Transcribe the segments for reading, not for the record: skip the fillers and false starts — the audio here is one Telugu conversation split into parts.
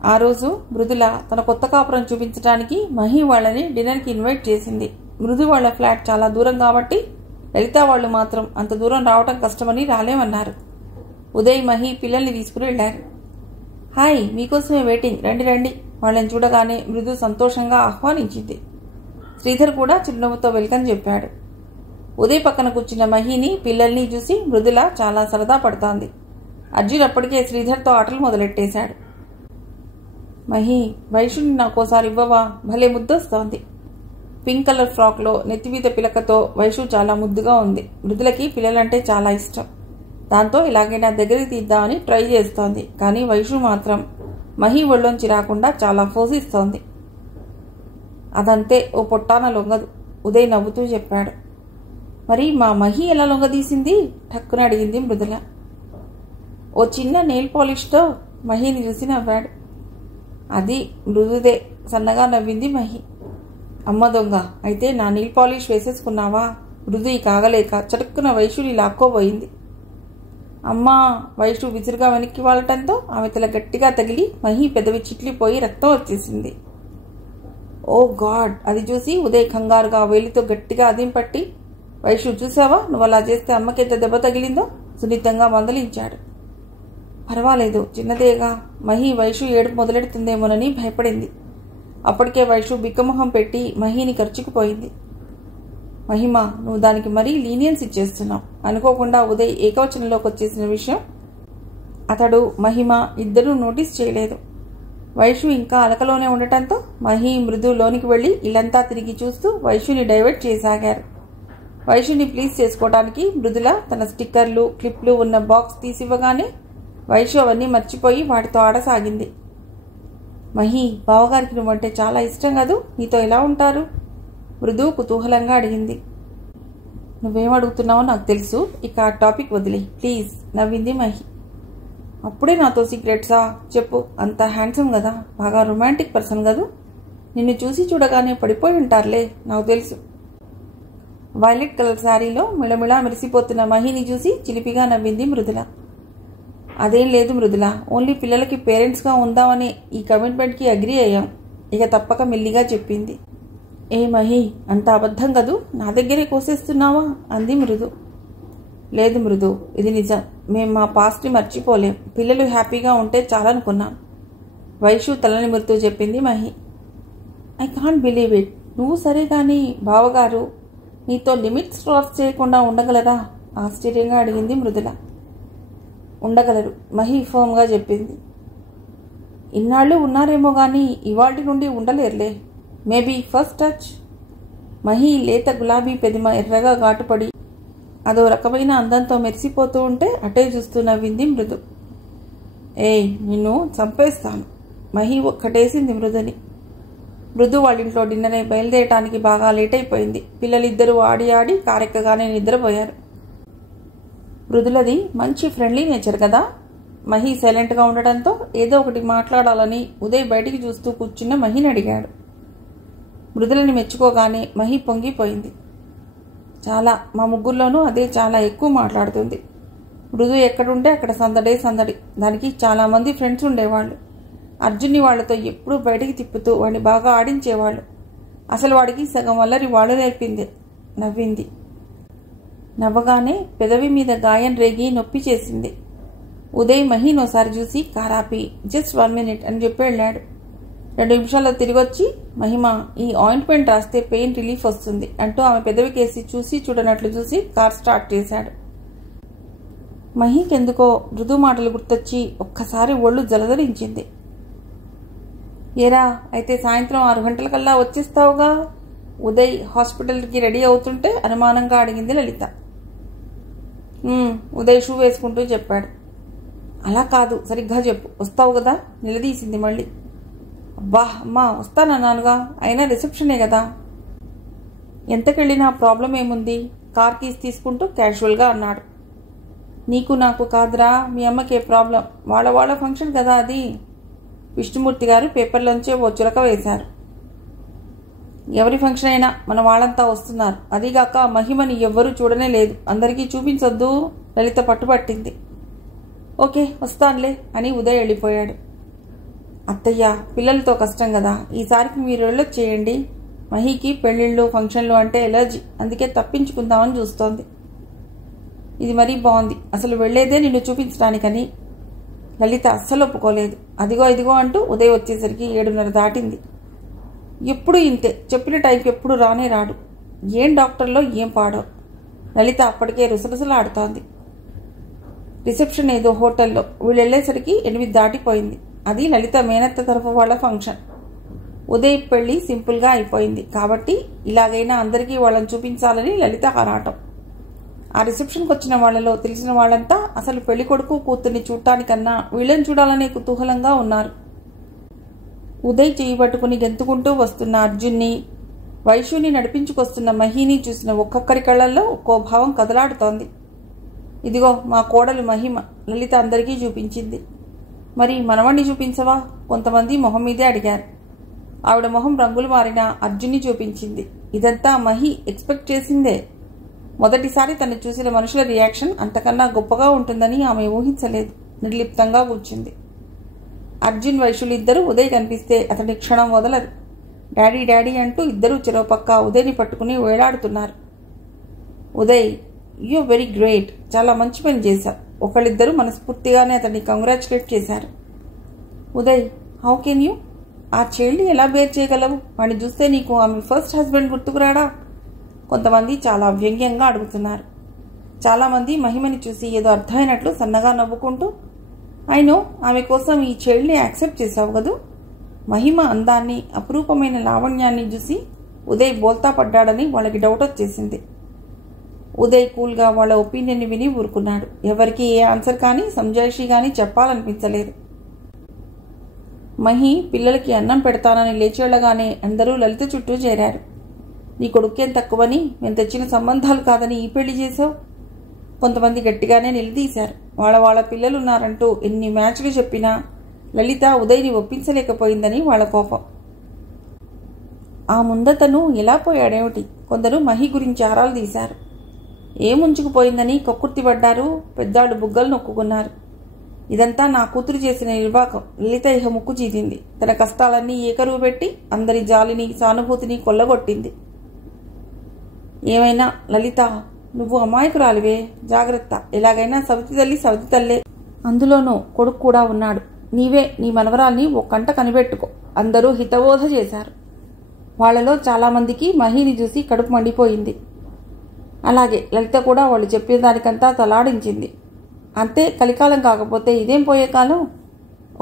ఆ రోజు మృదుల తన కొత్త కాపురం చూపించడానికి మహి వాళ్ళని డిన్నర్కి ఇన్వైట్ చేసింది. మృదు వాళ్ళ ఫ్లాట్ చాలా దూరం కాబట్టి లలిత వాళ్ళు మాత్రం అంత దూరం రావటం కష్టమని రాలేమన్నారు. ఉదయ్, మహి పిల్లల్ని తీసుకుని వెళ్లారు. హాయ్, మీకోసమే వెయిటింగ్, రండి రండి. వాళ్ళని చూడగానే మృదు సంతోషంగా ఆహ్వానించింది. శ్రీధర్ కూడా చిరునవ్వుతో వెల్కమ్ చెప్పాడు. ఉదయ్ పక్కన కూర్చున్న మహిని పిల్లల్ని చూసి మృదుల చాలా సరదా పడుతోంది. అర్జున్ అప్పటికే శ్రీధర్తో ఆటలు మొదలెట్టేశాడు. మహి, వైషుని నాకోసారి ఇవ్వవా, భలే ముద్దొస్తోంది. పింక్ కలర్ ఫ్రాక్లో నెత్తిమీద పిలకతో వైషు చాలా ముద్దుగా ఉంది. మృదులకి పిల్లలంటే చాలా ఇష్టం. దాంతో ఇలాగైనా దగ్గరికి తీద్దామని ట్రై చేస్తోంది. కానీ వైషు మాత్రం మహి ఒళ్ళోంచి రాకుండా చాలా ఫోసిస్తోంది. అదంతే, ఓ పొట్టాన లొంగదు, ఉదయ్ నవ్వుతూ చెప్పాడు. మరి మా మహి ఎలా లొంగదీసింది? ఠక్కున అడిగింది మృదుల. ఓ చిన్న నెయిల్ పాలిష్తో మహిని చూసి నవ్వాడు. అది మృదుదే, సన్నగా నవ్వింది మహి. అమ్మ దొంగ, అయితే నా నెయిల్ పాలిష్ వేసేసుకున్నావా? మృదు కాగలేక చటుక్కున వైషుని లాక్కోబోయింది. అమ్మా, వైషు విసురుగా వెనక్కి వాలటంతో ఆమె తల గట్టిగా తగిలి మహి పెదవి చిట్లిపోయి రక్తం వచ్చేసింది. ఓ గాడ్! అది చూసి ఉదయ్ కంగారుగా వేలితో గట్టిగా అదింపట్టి, వైషు చూసావా, నువ్వు అలా చేస్తే అమ్మకెంత దెబ్బ తగిలిందో సున్నితంగా మందలించాడు. పర్వాలేదు, చిన్నదేగా. మహి వైషు ఏడుపు మొదలెడుతుందేమోనని భయపడింది. అప్పటికే వైషు బిక్కమొహం పెట్టి మహిని ఖర్చుకుపోయింది. మహిమ, నువ్వు దానికి మరీ లీనియన్స్ ఇచ్చేస్తున్నావు. అనుకోకుండా ఉదయ్ ఏకవచనంలోకి వచ్చేసిన విషయం అతడు, మహిమ ఇద్దరూ నోటీస్ చేయలేదు. వైషు ఇంకా అలకలోనే ఉండటంతో మహి, మృదు లోనికి వెళ్లి ఇల్లంతా తిరిగి చూస్తూ వైషుని డైవర్ట్ చేయసాగారు. వైషుని ప్లీజ్ చేసుకోవడానికి మృదుల తన స్టిక్కర్లు, క్లిప్లు ఉన్న బాక్స్ తీసివ్వగానే వైషు అవన్నీ మర్చిపోయి వాటితో ఆడసాగింది. మహి, బావగారికి నువ్వంటే చాలా ఇష్టం కదూ, నీతో ఎలా ఉంటారు? మృదు కుతూహలంగా అడిగింది. నువ్వేం అడుగుతున్నావో నాకు తెలుసు, ఇక ఆ టాపిక్ వదిలే ప్లీజ్, నవ్వింది మహి. అప్పుడే నాతో సీక్రెట్సా? చెప్పు. అంత హ్యాండ్సమ్ కదా, బాగా రొమాంటిక్ పర్సన్ కదూ, నిన్ను చూసి చూడగానే పడిపోయి ఉంటారులే, నాకు తెలుసు. వైలెట్ కలర్ శారీలో మిళమిళా మెరిసిపోతున్న మహిని చూసి చిలిపిగా నవ్వింది మృదుల. అదేం లేదు మృదుల, ఓన్లీ పిల్లలకి పేరెంట్స్గా ఉందామనే ఈ కమిట్మెంట్కి అగ్రీ అయ్యాం, ఇక తప్పక మెల్లిగా చెప్పింది. ఏ మహి, అంత అబద్ధం కదూ, నా దగ్గరే కోసేస్తున్నావా? అంది మృదు. లేదు మృదు, ఇది నిజం. మేం మా పాస్ట్ని మర్చిపోలేం. పిల్లలు హ్యాపీగా ఉంటే చాలనుకున్నాం. వైషు తలని మృతూ చెప్పింది Mahi. I can't believe it. నువ్వు సరే కానీ బావగారు నీతో లిమిట్స్ క్రాస్ చేయకుండా ఉండగలరా? ఆశ్చర్యంగా అడిగింది మృదుల. ఉండగలరు, మహి ఫర్మ్గా చెప్పింది. ఇన్నాళ్ళు ఉన్నారేమో కానీ ఇవాటి నుండి ఉండలేరులే. Maybe first touch. మహి లేత గులాబీ పెదిమ ఎర్రగా ఘాటుపడి అదో రకమైన అందంతో మెరిసిపోతూ ఉంటే అటే చూస్తూ నవ్వింది మృదు. ఏయ్, నిన్ను చంపేస్తాను. మహి ఒక్కటేసింది మృదుని. మృదు వాళ్ళింట్లో డిన్నర్ అయి బయలుదేరటానికి బాగా లేట్ అయిపోయింది. పిల్లలిద్దరూ ఆడి ఆడి కారెక్కగానే నిద్రపోయారు. మృదులది మంచి ఫ్రెండ్లీ నేచర్ కదా. మహి సైలెంట్గా ఉండటంతో ఏదో ఒకటి మాట్లాడాలని ఉదయ్ బయటికి చూస్తూ కూర్చున్న మహిని అడిగాడు. మృదులని మెచ్చుకోగానే మహి పొంగిపోయింది. చాలా, మా ముగ్గురులోనూ అదే చాలా ఎక్కువ మాట్లాడుతుంది. మృదు ఎక్కడుంటే అక్కడ సందడే సందడి. దానికి చాలామంది ఫ్రెండ్స్ ఉండేవాళ్ళు. అర్జున్ని వాళ్లతో ఎప్పుడూ బయటికి తిప్పుతూ వాడిని బాగా ఆడించేవాళ్ళు. అసలు వాడికి సగం వల్లరి వాళ్ళు నేర్పింది. నవ్వింది. నవ్వగానే పెదవి మీద గాయం రేగి నొప్పి చేసింది. ఉదయ్ మహినోసారి చూసి కారాపి జస్ట్ 1 minute అని చెప్పి వెళ్ళాడు. 2 నిమిషాల్లో తిరిగొచ్చి, మహిమ ఈ ఆయింట్మెంట్ రాస్తే పెయిన్ రిలీఫ్ వస్తుంది అంటూ ఆమె పెదవికేసి చూసి చూడనట్లు చూసి కార్ స్టార్ట్ చేశాడు. మహికెందుకో మృదు మాటలు గుర్తొచ్చి ఒక్కసారి ఒళ్ళు జలదరించింది. ఏరా, అయితే సాయంత్రం 6 గంటలకల్లా వచ్చేస్తావుగా? ఉదయ్ హాస్పిటల్కి రెడీ అవుతుంటే అనుమానంగా అడిగింది లలిత. ఉదయ్ షూ వేసుకుంటూ చెప్పాడు. అలా కాదు, సరిగ్గా చెప్పు, వస్తావు కదా? నిలదీసింది మళ్ళీ. అబ్బా అమ్మా, వస్తానన్నానుగా, అయినా రిసెప్షనే కదా. ఎంతకెళ్ళినా ప్రాబ్లం ఏముంది? కార్ కీస్ తీసుకుంటూ క్యాజువల్గా అన్నాడు. నీకు నాకు కాదురా, మీ అమ్మకే ప్రాబ్లం. వాళ్ళ ఫంక్షన్ కదా అది. విష్ణుమూర్తి గారు పేపర్లోంచే ఓ చురక వేశారు. ఎవరి ఫంక్షన్ అయినా మన వాళ్ళంతా వస్తున్నారు. అదీగాక మహిమని ఎవ్వరూ చూడనే లేదు. అందరికీ చూపించొద్దు, లలిత పట్టుపట్టింది. ఓకే, వస్తానులే అని ఉదయ్ వెళ్ళిపోయాడు. అత్తయ్య, పిల్లలతో కష్టం కదా, ఈసారికి మీరు వెళ్ళొచ్చేయండి. మహీకి పెళ్ళిళ్ళు ఫంక్షన్లు అంటే ఎలర్జీ, అందుకే తప్పించుకుందామని చూస్తోంది. ఇది మరీ బాగుంది, అసలు వెళ్లేదే నిన్ను చూపించడానికని. లలిత అస్సలు ఒప్పుకోలేదు. అదిగో ఇదిగో అంటూ ఉదయ్ వచ్చేసరికి 7:30 దాటింది. ఎప్పుడు ఇంతే, చెప్పిన టైంకి ఎప్పుడు రానే రాడు. ఏం డాక్టర్లో ఏం పాడో. లలిత అప్పటికే రుసరుసలాడుతోంది. రిసెప్షన్ ఏదో హోటల్లో. వీళ్ళు వెళ్లేసరికి 8 దాటిపోయింది. అది లలిత మేనత్త తరఫు వాళ్ళ ఫంక్షన్. ఉదయ్ పెళ్లి సింపుల్గా అయిపోయింది కాబట్టి ఇలాగైనా అందరికీ వాళ్ళని చూపించాలని లలిత ఆరాటం. ఆ రిసెప్షన్కి వచ్చిన వాళ్లలో తెలిసిన వాళ్ళంతా అసలు పెళ్లి కొడుకు కూతుర్ని చూడటానికన్నా వీళ్ళని చూడాలనే కుతూహలంగా ఉన్నారు. ఉదయ్ చేయి పట్టుకుని గెంతుకుంటూ వస్తున్న అర్జున్ని, వైశుని నడిపించుకొస్తున్న మహిని చూసిన ఒక్కొక్కరి కళ్ళల్లో ఒక్కో భావం కదలాడుతోంది. ఇదిగో మా కోడలు మహిమ, లలిత అందరికీ చూపించింది. మరి మనవణ్ణి చూపించవా? కొంతమంది మొహం మీదే అడిగారు. ఆవిడ మొహం రంగులు మారిన అర్జున్ని చూపించింది. ఇదంతా మహి ఎక్స్పెక్ట్ చేసిందే. మొదటిసారి తను చూసిన మనుషుల రియాక్షన్ అంతకన్నా గొప్పగా ఉంటుందని ఆమె ఊహించలేదు. నిర్లిప్తంగా కూర్చుంది. అర్జున్ వైశులు ఇద్దరూ ఉదయ్ కనిపిస్తే అతని క్షణం వదలరు. డాడీ డాడీ అంటూ ఇద్దరూ చెరోపక్క ఉదయ్ని పట్టుకుని వేలాడుతున్నారు. ఉదయ్, యూ వెరీ గ్రేట్, చాలా మంచి పని చేశావు. ఒకళ్ళిద్దరూ మనస్ఫూర్తిగానే అతన్ని కంగ్రాచులేట్ చేశారు. Uday, how can you? ఆ చైల్డ్ని ఎలా బేర్ చేయగలవు? వాడిని చూస్తే నీకు ఆమె ఫస్ట్ హస్బెండ్ గుర్తుకురాడా? కొంతమంది చాలా వ్యంగ్యంగా అడుగుతున్నారు. చాలామంది మహిమని చూసి ఏదో అర్థమైనట్లు సన్నగా నవ్వుకుంటూ, అయినో ఆమె కోసం ఈ చైల్డ్ని యాక్సెప్ట్ చేశావు కదూ. మహిమ అందాన్ని, అపురూపమైన లావణ్యాన్ని చూసి ఉదయ్ బోల్తా పడ్డాడని వాళ్ళకి డౌట్ వచ్చేసింది. ఉదయ్ కూల్గా వాళ్ళ ఒపీనియన్ని విని ఊరుకున్నాడు. ఎవరికి ఏ ఆన్సర్ కానీ సంజాయిషి కానీ చెప్పాలనిపించలేదు. మహి పిల్లలకి అన్నం పెడతానని లేచేళ్లగానే అందరూ లలిత చుట్టూ చేరారు. నీ కొడుకేం తక్కువని, మేము తెచ్చిన సంబంధాలు కాదని ఈ పెళ్లి చేశావు? కొంతమంది గట్టిగానే నిలదీశారు. వాళ్ళ పిల్లలున్నారంటూ ఎన్ని మ్యాచ్లు చెప్పినా లలిత ఉదయ్ని ఒప్పించలేకపోయిందని వాళ్ళ కోపం. ఆ ముందతను ఎలా పోయాడేమిటి? కొందరు మహి గురించి ఆరాలు తీశారు. ఏముంచుకుపోయిందని కక్కుర్తిపడ్డారు. పెద్దాళ్ళు బుగ్గలు నొక్కుకున్నారు. ఇదంతా నా కూతురు చేసిన నిర్వాకం. లలిత ఇహ ముక్కు చీదింది. తన కష్టాలన్నీ ఏకరువు పెట్టి అందరి జాలిని సానుభూతిని కొల్లగొట్టింది. ఏమైనా లలిత, నువ్వు అమాయకురాలివే, జాగ్రత్త. ఎలాగైనా సవితి తల్లే, అందులోనూ కొడుకు కూడా ఉన్నాడు. నీవే నీ మనవరాల్ని ఓ కంట కనిపెట్టుకో. అందరూ హితబోధ చేశారు. వాళ్లలో చాలామందికి మహిని చూసి కడుపు మండిపోయింది. అలాగే లలిత కూడా వాళ్ళు చెప్పిన దానికంతా తలాడించింది. అంతే, కలికాలం కాకపోతే ఇదేం పోయే కాలం?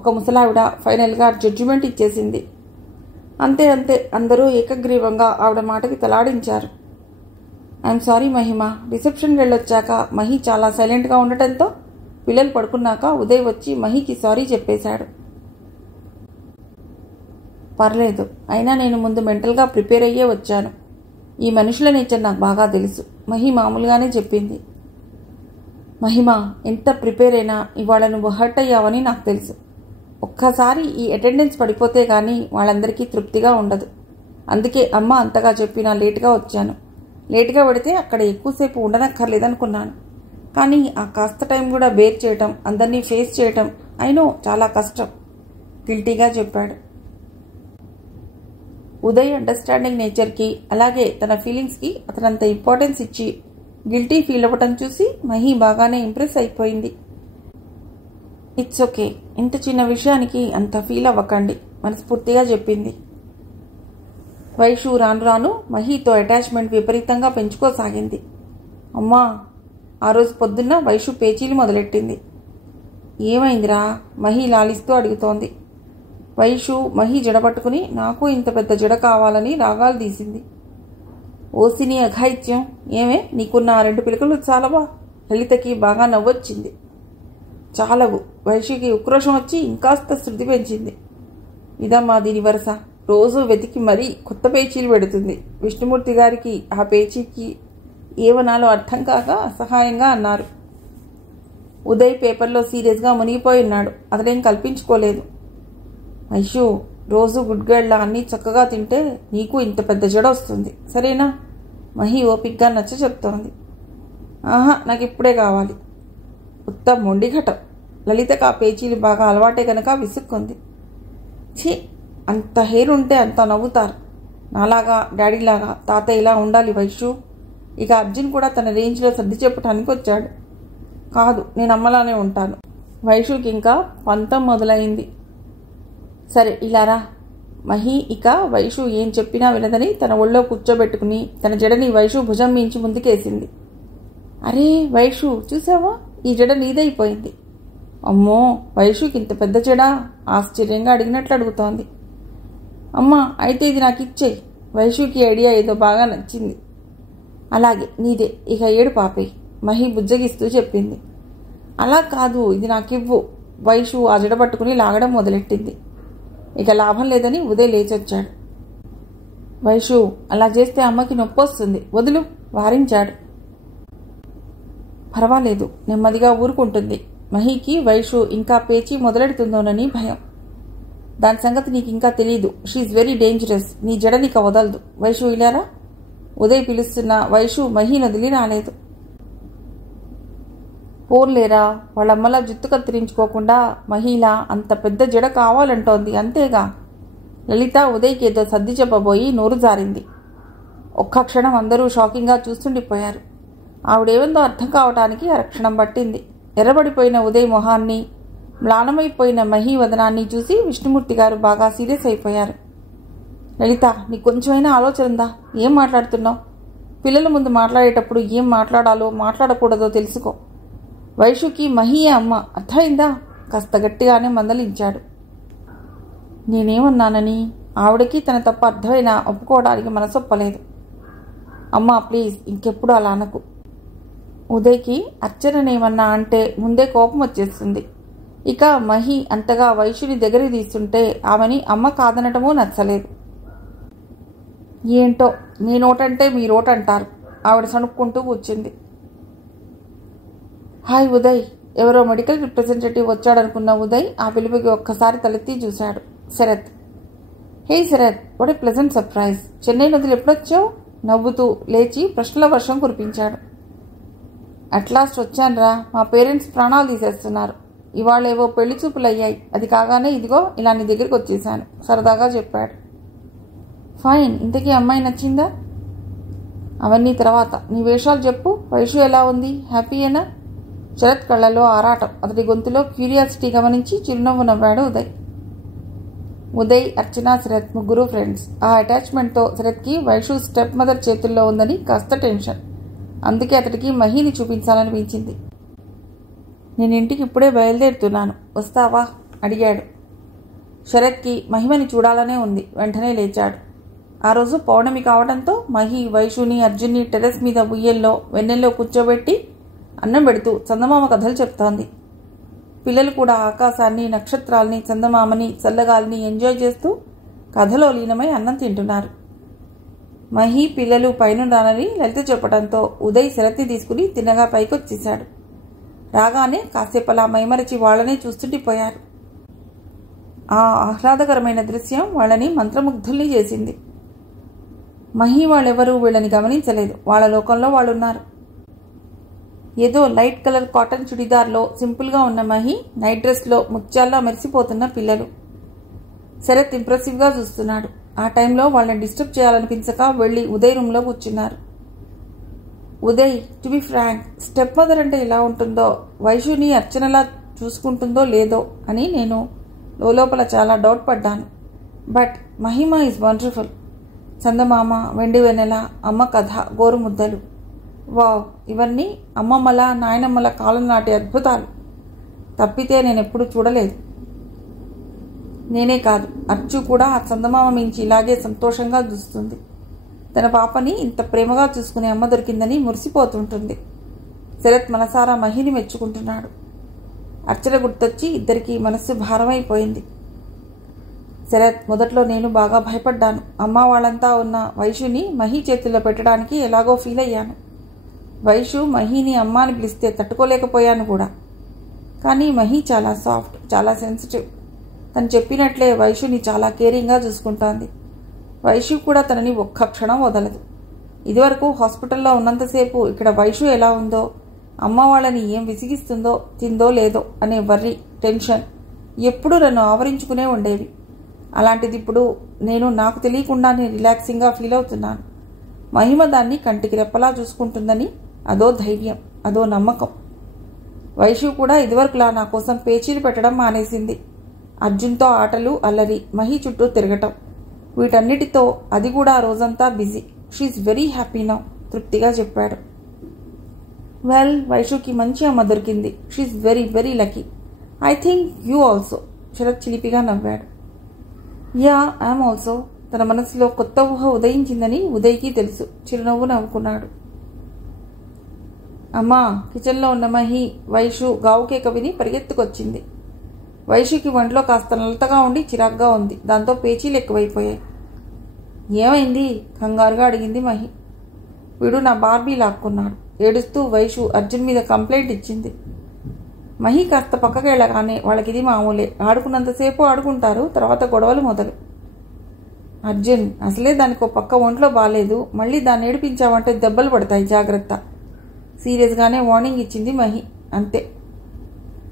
ఒక ముసలావిడ ఫైనల్గా జడ్జిమెంట్ ఇచ్చేసింది. అంతే అందరూ ఏకగ్రీవంగా ఆవిడ మాటకి తలాడించారు. ఐఎమ్ సారీ మహిమ. రిసెప్షన్కి వెళ్ళొచ్చాక మహి చాలా సైలెంట్గా ఉండటంతో పిల్లలు పడుకున్నాక ఉదయ్ వచ్చి మహికి సారీ చెప్పేశాడు. పర్లేదు, అయినా నేను ముందు మెంటల్గా ప్రిపేర్ అయ్యే వచ్చాను. ఈ మనుషుల నేచర్ నాకు బాగా తెలుసు. మహి మామూలుగానే చెప్పింది. మహిమ, ఎంత ప్రిపేర్ అయినా ఇవాళ నువ్వు హర్ట్ అయ్యావని నాకు తెలుసు. ఒక్కసారి ఈ అటెండెన్స్ పడిపోతే కానీ వాళ్ళందరికీ తృప్తిగా ఉండదు. అందుకే అమ్మ అంతగా చెప్పినా లేటుగా వచ్చాను. లేటుగా పడితే అక్కడ ఎక్కువసేపు ఉండనక్కర్లేదనుకున్నాను. కానీ ఆ కాస్త టైం కూడా బేర్ చేయటం, అందరినీ ఫేస్ చేయటం అయినో చాలా కష్టం, గిల్టీగా చెప్పాడు. ఉదయ్ అండర్స్టాండింగ్ నేచర్కి, అలాగే తన ఫీలింగ్స్కి అతనంత ఇంపార్టెన్స్ ఇచ్చి గిల్టీ ఫీల్ అవ్వటం చూసి మహి బాగానే ఇంప్రెస్ అయిపోయింది. ఇట్స్ ఓకే, ఇంత చిన్న విషయానికి అంత ఫీల్ అవ్వకండి మనస్ఫూర్తిగా చెప్పింది. వైషు రాను రాను మహితో అటాచ్మెంట్ విపరీతంగా పెంచుకోసాగింది. అమ్మా, ఆ రోజు పొద్దున్న వైషు పేచీలు మొదలెట్టింది. ఏమైందిరా? మహి లాలిస్తూ అడుగుతోంది. వైషు మహి జడపట్టుకుని నాకు ఇంత పెద్ద జడ కావాలని రాగాలు తీసింది. ఓసిని అఘాయిత్యం, ఏమే నీకున్న 2 పిలకలు చాలవా? లలితకి బాగా నవ్వొచ్చింది. చాలవు. వైషుకి ఉక్రోషం వచ్చి ఇంకాస్త శృతి పెంచింది. ఇదమ్మా దీని వరస. రోజు వెతికి మరీ కొత్త పేచీలు పెడుతుంది. విష్ణుమూర్తి గారికి ఆ పేచీకి ఏమనాలో అర్థం కాక అసహాయంగా అన్నారు. ఉదయ్ పేపర్లో సీరియస్గా మునిగిపోయి ఉన్నాడు. అతడేం కల్పించుకోలేదు. వైషు, రోజు గుడ్ గర్ల్లా అన్నీ చక్కగా తింటే నీకు ఇంత పెద్ద జడ వస్తుంది, సరేనా? మహి ఓపిక్గా నచ్చ చెప్తోంది. ఆహా, నాకు ఇప్పుడే కావాలి. ఉత్త మొండిఘటం. లలితకు ఆ పేచీలు బాగా అలవాటే కనుక విసుక్కుంది. ఛీ, అంత హెయిర్ ఉంటే అంత నవ్వుతారు. నాలాగా డాడీలాగా తాతయ్యలా ఉండాలి వైషు. ఇక అర్జున్ కూడా తన రేంజ్లో సర్ది చెప్పడానికి వచ్చాడు. కాదు, నేను అమ్మలానే ఉంటాను. వైషుకి ఇంకా పంతం మొదలైంది. సరే ఇలారా. మహి ఇక వైషు ఏం చెప్పినా వినదని తన ఒళ్ళో కూర్చోబెట్టుకుని తన జడని వైషు భుజం మించి ముందుకేసింది. అరే వైషు, చూసావా, ఈ జడ నీదైపోయింది. అమ్మో, వైషుకి ఇంత పెద్ద జడ? ఆశ్చర్యంగా అడిగినట్లు అడుగుతోంది. అమ్మా, అయితే ఇది నాకు ఇచ్చేయి. వైషుకి ఐడియా ఏదో బాగా నచ్చింది. అలాగే, నీదే, ఇక ఏడు పాపేయి, మహి బుజ్జగిస్తూ చెప్పింది. అలా కాదు, ఇది నాకివ్వు. వైషు ఆ జడ పట్టుకుని లాగడం మొదలెట్టింది. ఇక లాభం లేదని ఉదయ్ లేచొచ్చాడు. వైషు, అలా చేస్తే అమ్మకి నొప్పి వస్తుంది, వదులు, వారించాడు. పర్వాలేదు, నెమ్మదిగా ఊరుకుంటుంది. మహికి వైషు ఇంకా పేచి మొదలెడుతుందోనని భయం. దాని సంగతి నీకు ఇంకా తెలీదు. She's very dangerous. నీ జడ నీక వదలదు. వైషు ఇలారా. ఉదయ్ పిలుస్తున్న వైషు మహి నదిలి రాలేదు. పోర్లేరా, వాళ్ళమ్మలా జుత్తు కత్తిరించుకోకుండా మహిళ అంత పెద్ద జడ కావాలంటోంది, అంతేగా. లలిత ఉదయ్కి ఏదో సర్ది చెప్పబోయి నోరు జారింది. ఒక్క క్షణం అందరూ షాకింగ్గా చూస్తుండిపోయారు. ఆవిడేమందో అర్థం కావటానికి అరక్షణం పట్టింది. ఎర్రబడిపోయిన ఉదయ్ మొహాన్ని, మ్లానమైపోయిన మహి వదనాన్ని చూసి విష్ణుమూర్తి గారు బాగా సీరియస్ అయిపోయారు. లలిత, నీకు కొంచెమైనా ఆలోచన ఉందా? ఏం మాట్లాడుతున్నావు? పిల్లల ముందు మాట్లాడేటప్పుడు ఏం మాట్లాడాలో మాట్లాడకూడదో తెలుసుకో. వైషుకి మహియే అమ్మ, అర్థమైందా? కాస్త గట్టిగానే మందలించాడు. నేనేమన్నానని? ఆవిడకి తన తప్పు అర్థమైనా ఒప్పుకోవడానికి మనసొప్పలేదు. అమ్మా ప్లీజ్, ఇంకెప్పుడు అలా అనకు. ఉదయ్కి అర్చననేమన్నా అంటే ముందే కోపం వచ్చేస్తుంది. ఇక మహి అంతగా వైషుని దగ్గరికి తీస్తుంటే ఆమెని అమ్మ కాదనటమూ నచ్చలేదు. ఏంటో, నీ నోటంటే మీ రోటంటారు. ఆవిడ సణుక్కుంటూ కూర్చుంది. హాయ్ ఉదయ్. ఎవరో మెడికల్ రిప్రజెంటేటివ్ వచ్చాడనుకున్న ఉదయ్ ఆ పిలుపుకి ఒక్కసారి తలెత్తి చూశాడు. Sarath. Hey Sarath, what a pleasant surprise. Chennai నదులు ఎప్పుడొచ్చావు? నవ్వుతూ లేచి ప్రశ్నల వర్షం కురిపించాడు. అట్లాస్ట్ వచ్చానురా. మా పేరెంట్స్ ప్రాణాలు తీసేస్తున్నారు. ఇవాళేవో పెళ్లి చూపులు అయ్యాయి. అది కాగానే ఇదిగో ఇలా నీ దగ్గరికి వచ్చేసాను, సరదాగా చెప్పాడు. ఫైన్. ఇంతకీ అమ్మాయి నచ్చిందా? అవన్నీ తర్వాత, నీ వేషాలు చెప్పు. వైషు ఎలా ఉంది? హ్యాపీయేనా? శరత్ కళ్ళలో ఆరాటం, అతడి గొంతులో క్యూరియాసిటీ గమనించి చిరునవ్వు నవ్వాడు ఉదయ్. ఉదయ్, అర్చన, శరత్ ముగ్గురు ఫ్రెండ్స్. ఆ అటాచ్మెంట్తో శరత్కి వైషు స్టెప్ మదర్ చేతుల్లో ఉందని కాస్త టెన్షన్. అందుకే అతడికి మహిని చూపించాలనిపించింది. నేను ఇంటికి ఇప్పుడే బయలుదేరుతున్నాను, వస్తావా అడిగాడు. శరత్కి మహిమని చూడాలనే ఉంది. వెంటనే లేచాడు. ఆ రోజు పౌర్ణమి కావడంతో మహి వైషుని అర్జున్ని టెర్రస్ మీద ఉయ్యల్లో వెన్నెల్లో కూర్చోబెట్టి అన్నం పెడుతూ చందమామ కథలు చెప్తోంది. పిల్లలు కూడా ఆకాశాన్ని, నక్షత్రాల్ని, చందమామని, చల్లగాలిని ఎంజాయ్ చేస్తూ కథలో లీనమై అన్నం తింటున్నారు. మహి పిల్లలు పైనుండాలని లలిత చెప్పడంతో ఉదయ్ శరత్ని తీసుకుని తిన్నగా పైకొచ్చేశాడు. రాగానే కాసేపలా మైమరచి వాళ్లనే చూస్తుండిపోయారు. ఆ ఆహ్లాదకరమైన దృశ్యం వాళ్ళని మంత్రముగ్ధుల్ని చేసింది. మహి వాళ్ళెవరూ వీళ్ళని గమనించలేదు. వాళ్ళ లోకంలో వాళ్ళున్నారు. ఏదో లైట్ కలర్ కాటన్ చుడిదార్లో సింపుల్గా ఉన్న మహి, నైట్ డ్రెస్లో ముత్యాల్లా మెరిసిపోతున్న పిల్లలు. శరత్ ఇంప్రెసివ్గా చూస్తున్నాడు. ఆ టైంలో వాళ్ళని డిస్టర్బ్ చేయాలనిపించక వెళ్ళి ఉదయ్ రూమ్లో కూర్చున్నారు. Uday, to be frank, step mother అంటే ఎలా ఉంటుందో, వైషుని అర్చనలా చూసుకుంటుందో లేదో అని నేను లోపల చాలా డౌట్ పడ్డాను. But Mahima is wonderful. చందమామ, వెండి వెన్నెల, అమ్మ కథ, గోరు ముద్దలు, వావ్, ఇవన్నీ అమ్మమ్మల నాయనమ్మల కాలం నాటి అద్భుతాలు. తప్పితే నేనెప్పుడు చూడలేదు. నేనే కాదు, అర్చు కూడా ఆ చందమామ మించి ఇలాగే సంతోషంగా చూస్తుంది. తన పాపని ఇంత ప్రేమగా చూసుకునే అమ్మ దొరికిందని మురిసిపోతుంటుంది. శరత్ మనసారా మహిని మెచ్చుకుంటున్నాడు. అర్చన గుర్తొచ్చి ఇద్దరికీ మనస్సు భారమైపోయింది. శరత్, మొదట్లో నేను బాగా భయపడ్డాను. అమ్మ వాళ్ళంతా ఉన్న వైషుని మహి చేతుల్లో పెట్టడానికి ఎలాగో ఫీల్ అయ్యాను. వైషు మహిని అమ్మ అని పిలిస్తే తట్టుకోలేకపోయాను కూడా. కానీ మహి చాలా సాఫ్ట్, చాలా సెన్సిటివ్. తను చెప్పినట్లే వైషుని చాలా కేరింగ్గా చూసుకుంటోంది. వైషు కూడా తనని ఒక్క క్షణం వదలదు. ఇదివరకు హాస్పిటల్లో ఉన్నంతసేపు ఇక్కడ వైషు ఎలా ఉందో, అమ్మ వాళ్ళని ఏం విసిగిస్తుందో, తిందో లేదో అనే వర్రీ, టెన్షన్ ఎప్పుడూ నన్ను ఆవరించుకునే ఉండేవి. అలాంటిది ఇప్పుడు నేను నాకు తెలియకుండానే రిలాక్సింగ్గా ఫీల్ అవుతున్నాను. మహిమ దాన్ని కంటికి రెప్పలా చూసుకుంటుందని అదో ధైర్యం, అదో నమ్మకం. వైషు కూడా ఇదివరకులా నా కోసం పేచీలు పెట్టడం మానేసింది. అర్జున్తో ఆటలు, అల్లరి, మహి చుట్టూ తిరగటం, వీటన్నిటితో అది కూడా రోజంతా busy. She's very happy now, తృప్తిగా చెప్పాడు. వెల్, వైషుకి మంచి అమ్మ దొరికింది. She's very very lucky. I think you also. Sharat చిలిపిగా నవ్వాడు. Yeah, I'm also. తన మనసులో కొత్త ఊహ ఉదయించిందని ఉదయ్కి తెలుసు. చిరునవ్వు నవ్వుకున్నాడు. అమ్మా, కిచెన్లో ఉన్న మహి, వైషు గావుకేక విని పరిగెత్తుకొచ్చింది. వైషుకి ఒంట్లో కాస్త నలతగా ఉండి చిరాగ్గా ఉంది. దాంతో పేచీలు ఎక్కువైపోయాయి. ఏమైంది? కంగారుగా అడిగింది మహి. వీడు నా బార్బీ లాక్కున్నాడు. ఏడుస్తూ వైషు అర్జున్ మీద కంప్లైంట్ ఇచ్చింది. మహి కాస్త పక్కకి వెళ్ళగానే వాళ్ళకిది మామూలే. ఆడుకున్నంతసేపు ఆడుకుంటారు, తర్వాత గొడవలు మొదలు. అర్జున్, అసలే దానికి ఒక పక్క ఒంట్లో బాలేదు, మళ్ళీ దాన్ని ఏడిపించావంటే దెబ్బలు పడతాయి, జాగ్రత్త. సీరియస్గానే వార్నింగ్ ఇచ్చింది మహి. అంతే.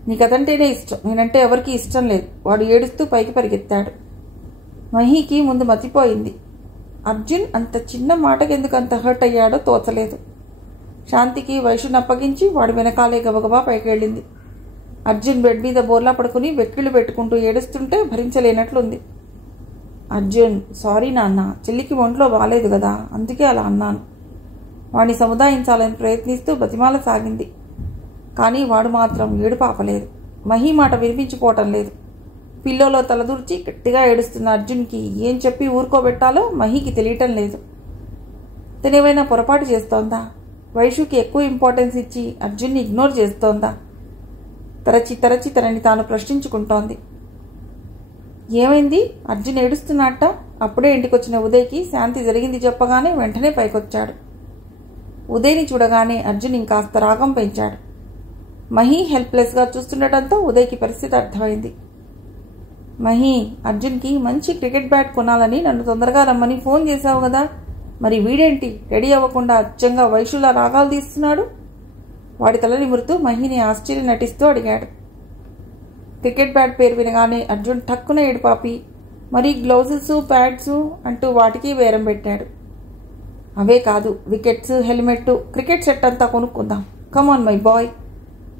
నీకదంటేనే ఇష్టం, నేనంటే ఎవరికీ ఇష్టం లేదు. వాడు ఏడుస్తూ పైకి పరిగెత్తాడు. మహికి ముందు మతిపోయింది. అర్జున్ అంత చిన్న మాటకెందుకు అంత హర్ట్ అయ్యాడో తోచలేదు. శాంతికి వైషుని అప్పగించి వాడి వెనకాలే గబగబా పైకి వెళ్ళింది. అర్జున్ బెడ్ మీద బోర్లా పడుకుని వెక్కిళ్ళు పెట్టుకుంటూ ఏడుస్తుంటే భరించలేనట్లుంది. అర్జున్, సారీ నాన్న, చెల్లికి ఒంట్లో బాలేదు కదా, అందుకే అలా అన్నాను. వాడిని సముదాయించాలని ప్రయత్నిస్తూ బతిమాల సాగింది. కానీ వాడు మాత్రం ఏడుపు ఆపలేదు. మహి మాట వినిపించుకోవటం లేదు. పిల్లోలో తలదూర్చి గట్టిగా ఏడుస్తున్న అర్జున్కి ఏం చెప్పి ఊరుకోబెట్టాలో మహికి తెలియటం లేదు. తనేమైనా పొరపాటు చేస్తోందా? వైషుకి ఎక్కువ ఇంపార్టెన్స్ ఇచ్చి అర్జున్ని ఇగ్నోర్ చేస్తోందా? తరచి తరచి తనని తాను ప్రశ్నించుకుంటోంది. ఏమైంది? అర్జున్ ఏడుస్తున్నట్ట? అప్పుడే ఇంటికొచ్చిన ఉదయ్కి శాంతి జరిగింది చెప్పగానే వెంటనే పైకొచ్చాడు. ఉదయ్ని చూడగానే అర్జున్ ఇంకాస్త రాగం పెంచాడు. మహి హెల్ప్లెస్గా చూస్తుండటంతో ఉదయ్కి పరిస్థితి అర్థమైంది. మహి, అర్జున్కి మంచి క్రికెట్ బ్యాట్ కొనాలని నన్ను తొందరగా రమ్మని ఫోన్ చేశావు కదా, మరి వీడేంటి రెడీ అవ్వకుండా అచ్చంగా వైషులా రాగాలు తీస్తున్నాడు? వాడి తల నిమురుతూ మహిని ఆశ్చర్యం నటిస్తూ అడిగాడు. క్రికెట్ బ్యాట్ పేరు వినగానే అర్జున్ ఠక్కున ఏడుపాపి, మరి గ్లౌజెస్, ప్యాడ్స్ అంటూ వాటికి బేరం పెట్టాడు. అవే కాదు, వికెట్స్, హెల్మెట్, క్రికెట్ సెట్ అంతా కొనుక్కుందాం. కమాన్ మై బాయ్,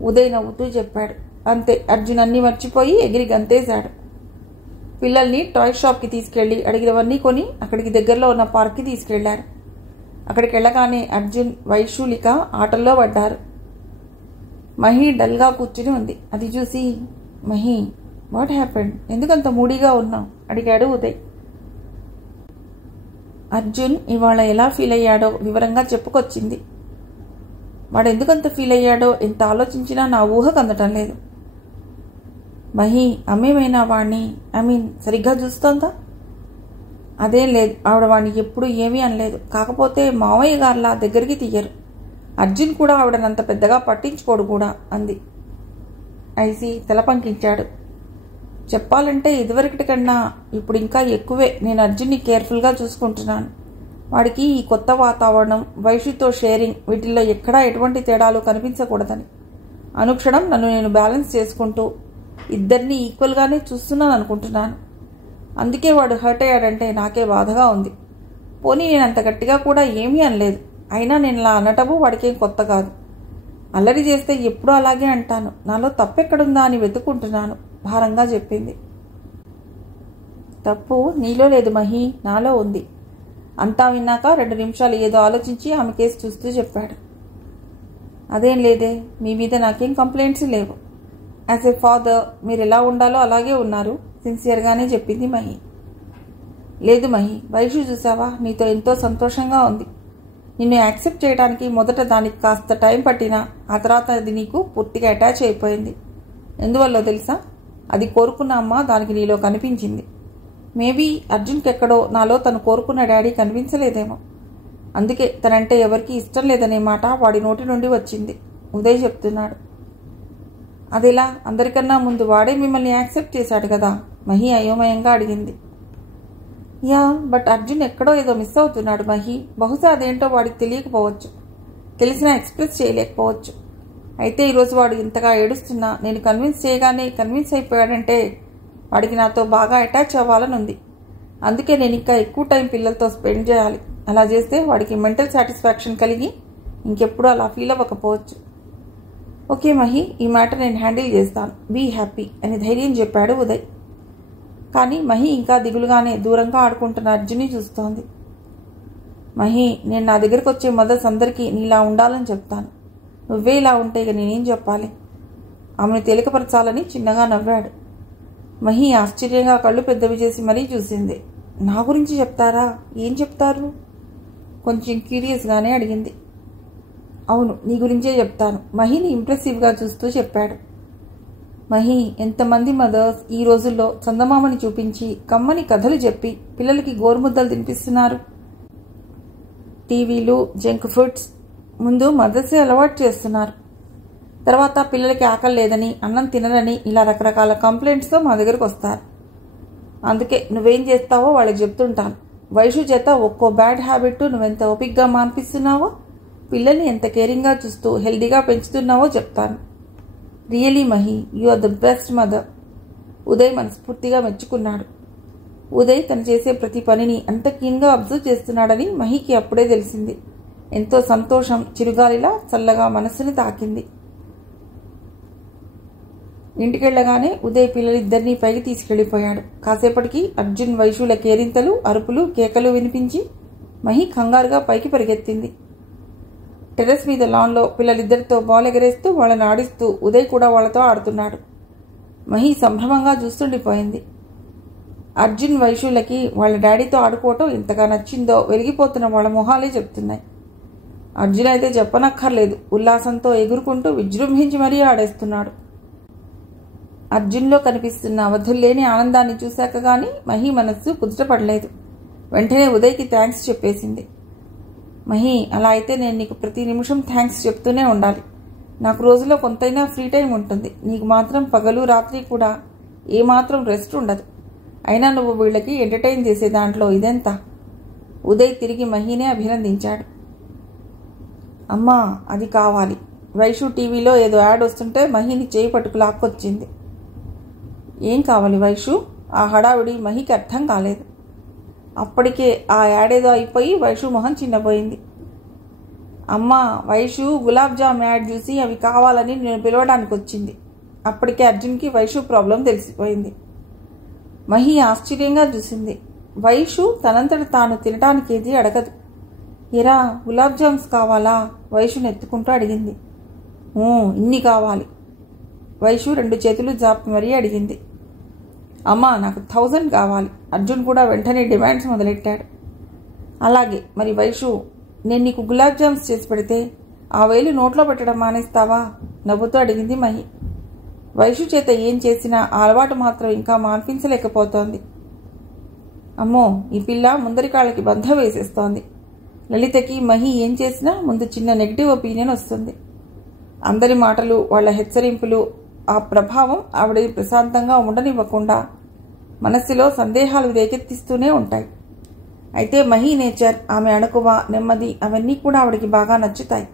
ఉదయ్ నవ్వుతూ చెప్పాడు. అంతే, అర్జున్ అన్నీ మర్చిపోయి ఎగిరి గంతేశాడు. పిల్లల్ని టాయ్ షాప్కి తీసుకెళ్లి అడిగినవన్నీ కొని అక్కడికి దగ్గరలో ఉన్న పార్క్కి తీసుకెళ్లారు. అక్కడికి వెళ్ళగానే అర్జున్, వైషూలిక ఆటల్లో పడ్డారు. మహి డల్గా కూర్చుని ఉంది. అది చూసి, మహి, వాట్ హ్యాపెండ్, ఎందుకంత మూడీగా ఉన్నావు అడిగాడు ఉదయ్. అర్జున్ ఇవాళ ఎలా ఫీల్ అయ్యాడో వివరంగా చెప్పుకొచ్చింది. వాడు ఎందుకంత ఫీల్ అయ్యాడో ఎంత ఆలోచించినా నా ఊహకు అందటం లేదు. మహి, అమ్మేమైనా వాణ్ణి సరిగ్గా చూస్తోందా? అదేం లేదు, ఆవిడ వాణ్ణి ఎప్పుడు ఏమీ అనలేదు. కాకపోతే మావయ్య గారిలా దగ్గరికి తీయరు. అర్జున్ కూడా ఆవిడనంత పెద్దగా పట్టించుకోడు కూడా అంది. ఐసి తల పంకించాడు. చెప్పాలంటే ఇదివరకటి కన్నా ఇప్పుడు ఇంకా ఎక్కువే నేను అర్జున్ని కేర్ఫుల్గా చూసుకుంటున్నాను. వాడికి ఈ కొత్త వాతావరణం, వైషుతో షేరింగ్, వీటిల్లో ఎక్కడా ఎటువంటి తేడాలు కనిపించకూడదని అనుక్షణం నన్ను నేను బ్యాలెన్స్ చేసుకుంటూ ఇద్దరినీ ఈక్వల్గానే చూస్తున్నాను అనుకుంటున్నాను. అందుకే వాడు హర్ట్ అయ్యాడంటే నాకే బాధగా ఉంది. పోనీ నేను అంత గట్టిగా కూడా ఏమీ అనలేదు. అయినా నేను ఇలా అనటము వాడికేం కొత్త కాదు. అల్లరి చేస్తే ఎప్పుడూ అలాగే అంటాను. నాలో తప్పెక్కడుందా అని వెతుక్కుంటున్నాను భారంగా చెప్పింది. తప్పు నీలో లేదు మహి, నాలో ఉంది. అంతా విన్నాక 2 నిమిషాలు ఏదో ఆలోచించి ఆమె కేసు చూస్తూ చెప్పాడు. అదేం లేదే, మీ మీద నాకేం కంప్లైంట్స్ లేవు. యాజ్ ఏ ఫాదర్ మీరు ఎలా ఉండాలో అలాగే ఉన్నారు, సిన్సియర్గానే చెప్పింది మహి. లేదు మహి, వైషు చూసావా, నీతో ఎంతో సంతోషంగా ఉంది. నిన్ను యాక్సెప్ట్ చేయడానికి మొదట దానికి కాస్త టైం పట్టినా ఆ తర్వాత అది నీకు పూర్తిగా అటాచ్ అయిపోయింది. ఎందువల్లో తెలుసా? అది కోరుకున్న అమ్మ దానికి నీలో కనిపించింది. మేబీ అర్జున్కి ఎక్కడో నాలో తను కోరుకున్న డాడీ కనిపించలేదేమో. అందుకే తనంటే ఎవరికీ ఇష్టం లేదనే మాట వాడి నోటి నుండి వచ్చింది. ఉదయ్ చెప్తున్నాడు. అదిలా? అందరికన్నా ముందు వాడే మిమ్మల్ని యాక్సెప్ట్ చేశాడు కదా, మహి అయోమయంగా అడిగింది. యా, బట్ అర్జున్ ఎక్కడో ఏదో మిస్ అవుతున్నాడు మహి. బహుశా అదేంటో వాడికి తెలియకపోవచ్చు, తెలిసినా ఎక్స్ప్రెస్ చేయలేకపోవచ్చు. అయితే ఈరోజు వాడు ఇంతగా ఏడుస్తున్నా నేను కన్విన్స్ చేయగానే కన్విన్స్ అయిపోయాడంటే వాడికి నాతో బాగా అటాచ్ అవ్వాలని ఉంది. అందుకే నేను ఇంకా ఎక్కువ టైం పిల్లలతో స్పెండ్ చేయాలి. అలా చేస్తే వాడికి మెంటల్ సాటిస్ఫాక్షన్ కలిగి ఇంకెప్పుడు అలా ఫీల్ అవ్వకపోవచ్చు. ఓకే మహి, ఈ మ్యాటర్ నేను హ్యాండిల్ చేస్తాను, బీ హ్యాపీ అని ధైర్యం చెప్పాడు ఉదయ్. కానీ మహి ఇంకా దిగులుగానే దూరంగా ఆడుకుంటున్న అర్జున్ని చూస్తోంది. మహి, నేను నా దగ్గరకు వచ్చే మదర్స్ అందరికీ నీలా ఉండాలని చెప్తాను. నువ్వే ఇలా ఉంటే ఇక నేనేం చెప్పాలి? ఆమెను తేలికపరచాలని చిన్నగా నవ్వాడు. మహి ఆశ్చర్యంగా కళ్ళు పెద్దవి చేసి మరీ చూసింది. నా గురించి చెప్తారా? ఏం చెప్తారు? కొంచెం క్యూరియస్గానే అడిగింది. అవును, నీ గురించే చెప్తాను, మహిని ఇంప్రెసివ్గా చూస్తూ చెప్పాడు. మహి, ఎంతమంది మదర్స్ ఈ రోజుల్లో చందమామని చూపించి కమ్మని కథలు చెప్పి పిల్లలకి గోరుముద్దలు తినిపిస్తున్నారు. టీవీలు, జంక్ ఫుడ్స్ ముందు మదర్సే అలవాటు చేస్తున్నారు. తర్వాత పిల్లలకి ఆకలి లేదని, అన్నం తినరని ఇలా రకరకాల కంప్లైంట్స్తో మా దగ్గరకు వస్తారు. అందుకే నువ్వేం చేస్తావో వాళ్ళకి చెప్తుంటాను. వైషు చేత ఒక్కో బ్యాడ్ హ్యాబిట్ నువ్వెంత ఓపిక్గా మాన్పిస్తున్నావో, పిల్లల్ని ఎంత కేరింగ్గా చూస్తూ హెల్దీగా పెంచుతున్నావో చెప్తాను. Really Mahi, you are the best mother. Uday మనస్ఫూర్తిగా మెచ్చుకున్నాడు. ఉదయ్ తను చేసే ప్రతి పనిని అంత క్లీన్గా అబ్జర్వ్ చేస్తున్నాడని మహికి అప్పుడే తెలిసింది. ఎంతో సంతోషం చిరుగాలిలా చల్లగా మనస్సుని తాకింది. ఇంటికెళ్లగానే ఉదయ్ పిల్లలిద్దరినీ పైకి తీసుకెళ్లిపోయాడు. కాసేపటికి అర్జున్, వైషుల కేరింతలు, అరుపులు, కేకలు వినిపించి మహి కంగారుగా పైకి పరిగెత్తింది. టెర్రస్ మీద లాన్లో పిల్లలిద్దరితో బాల్ ఎగరేస్తూ వాళ్ళని ఆడిస్తూ ఉదయ్ కూడా వాళ్లతో ఆడుతున్నాడు. మహి సంభ్రమంగా చూస్తుండిపోయింది. అర్జున్, వైషులకి వాళ్ళ డాడీతో ఆడుకోవటం ఎంతగా నచ్చిందో వెలిగిపోతున్న వాళ్ళ మొహాలే చెప్తున్నాయి. అర్జున్ అయితే చెప్పనక్కర్లేదు, ఉల్లాసంతో ఎగురుకుంటూ విజృంభించి మరీ ఆడేస్తున్నాడు. అర్జున్లో కనిపిస్తున్న అవధుల్లేని ఆనందాన్ని చూశాక గానీ మహి మనస్సు కుదుటపడలేదు. వెంటనే ఉదయ్కి థ్యాంక్స్ చెప్పేసింది. మహి, అలా అయితే నేను నీకు ప్రతి నిమిషం థ్యాంక్స్ చెప్తూనే ఉండాలి. నాకు రోజులో కొంతైనా ఫ్రీ టైం ఉంటుంది. నీకు మాత్రం పగలు రాత్రి కూడా ఏమాత్రం రెస్ట్ ఉండదు. అయినా నువ్వు వీళ్ళకి ఎంటర్టైన్ చేసే దాంట్లో ఇదెంత? ఉదయ్ తిరిగి మహినే అభినందించాడు. అమ్మా, అది కావాలి. వైషు టీవీలో ఏదో యాడ్ వస్తుంటే మహిని చేయి పట్టుకు లాక్కొచ్చింది. ఏం కావాలి వైషు? ఆ హడావిడి మహికి అర్థం కాలేదు. అప్పటికే ఆ యాడేదో అయిపోయి వైషు మొహం చిన్నపోయింది. అమ్మా, వైషు గులాబ్ జామ్ యాడ్ చూసి అవి కావాలని నేను పిలవడానికి వచ్చింది. అప్పటికే అర్జున్కి వైషు ప్రాబ్లం తెలిసిపోయింది. మహి ఆశ్చర్యంగా చూసింది. వైషు తనంతట తాను తినటానికి ఏది అడగదు. ఎరా, గులాబ్ జామ్స్ కావాలా? వైషుని ఎత్తుకుంటూ అడిగింది. ఇన్ని కావాలి. వైషు 2 చేతులు జాపి మరీ అడిగింది. అమ్మా, నాకు 1000 కావాలి. అర్జున్ కూడా వెంటనే డిమాండ్స్ మొదలెట్టాడు. అలాగే, మరి వైషు, నేను నీకు గులాబ్ జామ్స్ చేసి పెడితే ఆ వేలు నోట్లో పెట్టడం మానేస్తావా? నవ్వుతూ అడిగింది మహి. వైషు చేత ఏం చేసినా ఆ అలవాటు మాత్రం ఇంకా మాన్పించలేకపోతోంది. అమ్మో, ఈ పిల్ల ముందరి కాళ్ళకి బంధం వేసేస్తోంది. లలితకి మహి ఏం చేసినా ముందు చిన్న నెగిటివ్ ఒపీనియన్ వస్తుంది. అందరి మాటలు, వాళ్ల హెచ్చరింపులు, ఆ ప్రభావం ఆవిడని ప్రశాంతంగా ఉండనివ్వకుండా మనస్సులో సందేహాలు రేకెత్తిస్తూనే ఉంటాయి. అయితే మహి నేచర్, ఆమె అణకువ, నెమ్మది అవన్నీ కూడా ఆవిడకి బాగా నచ్చుతాయి.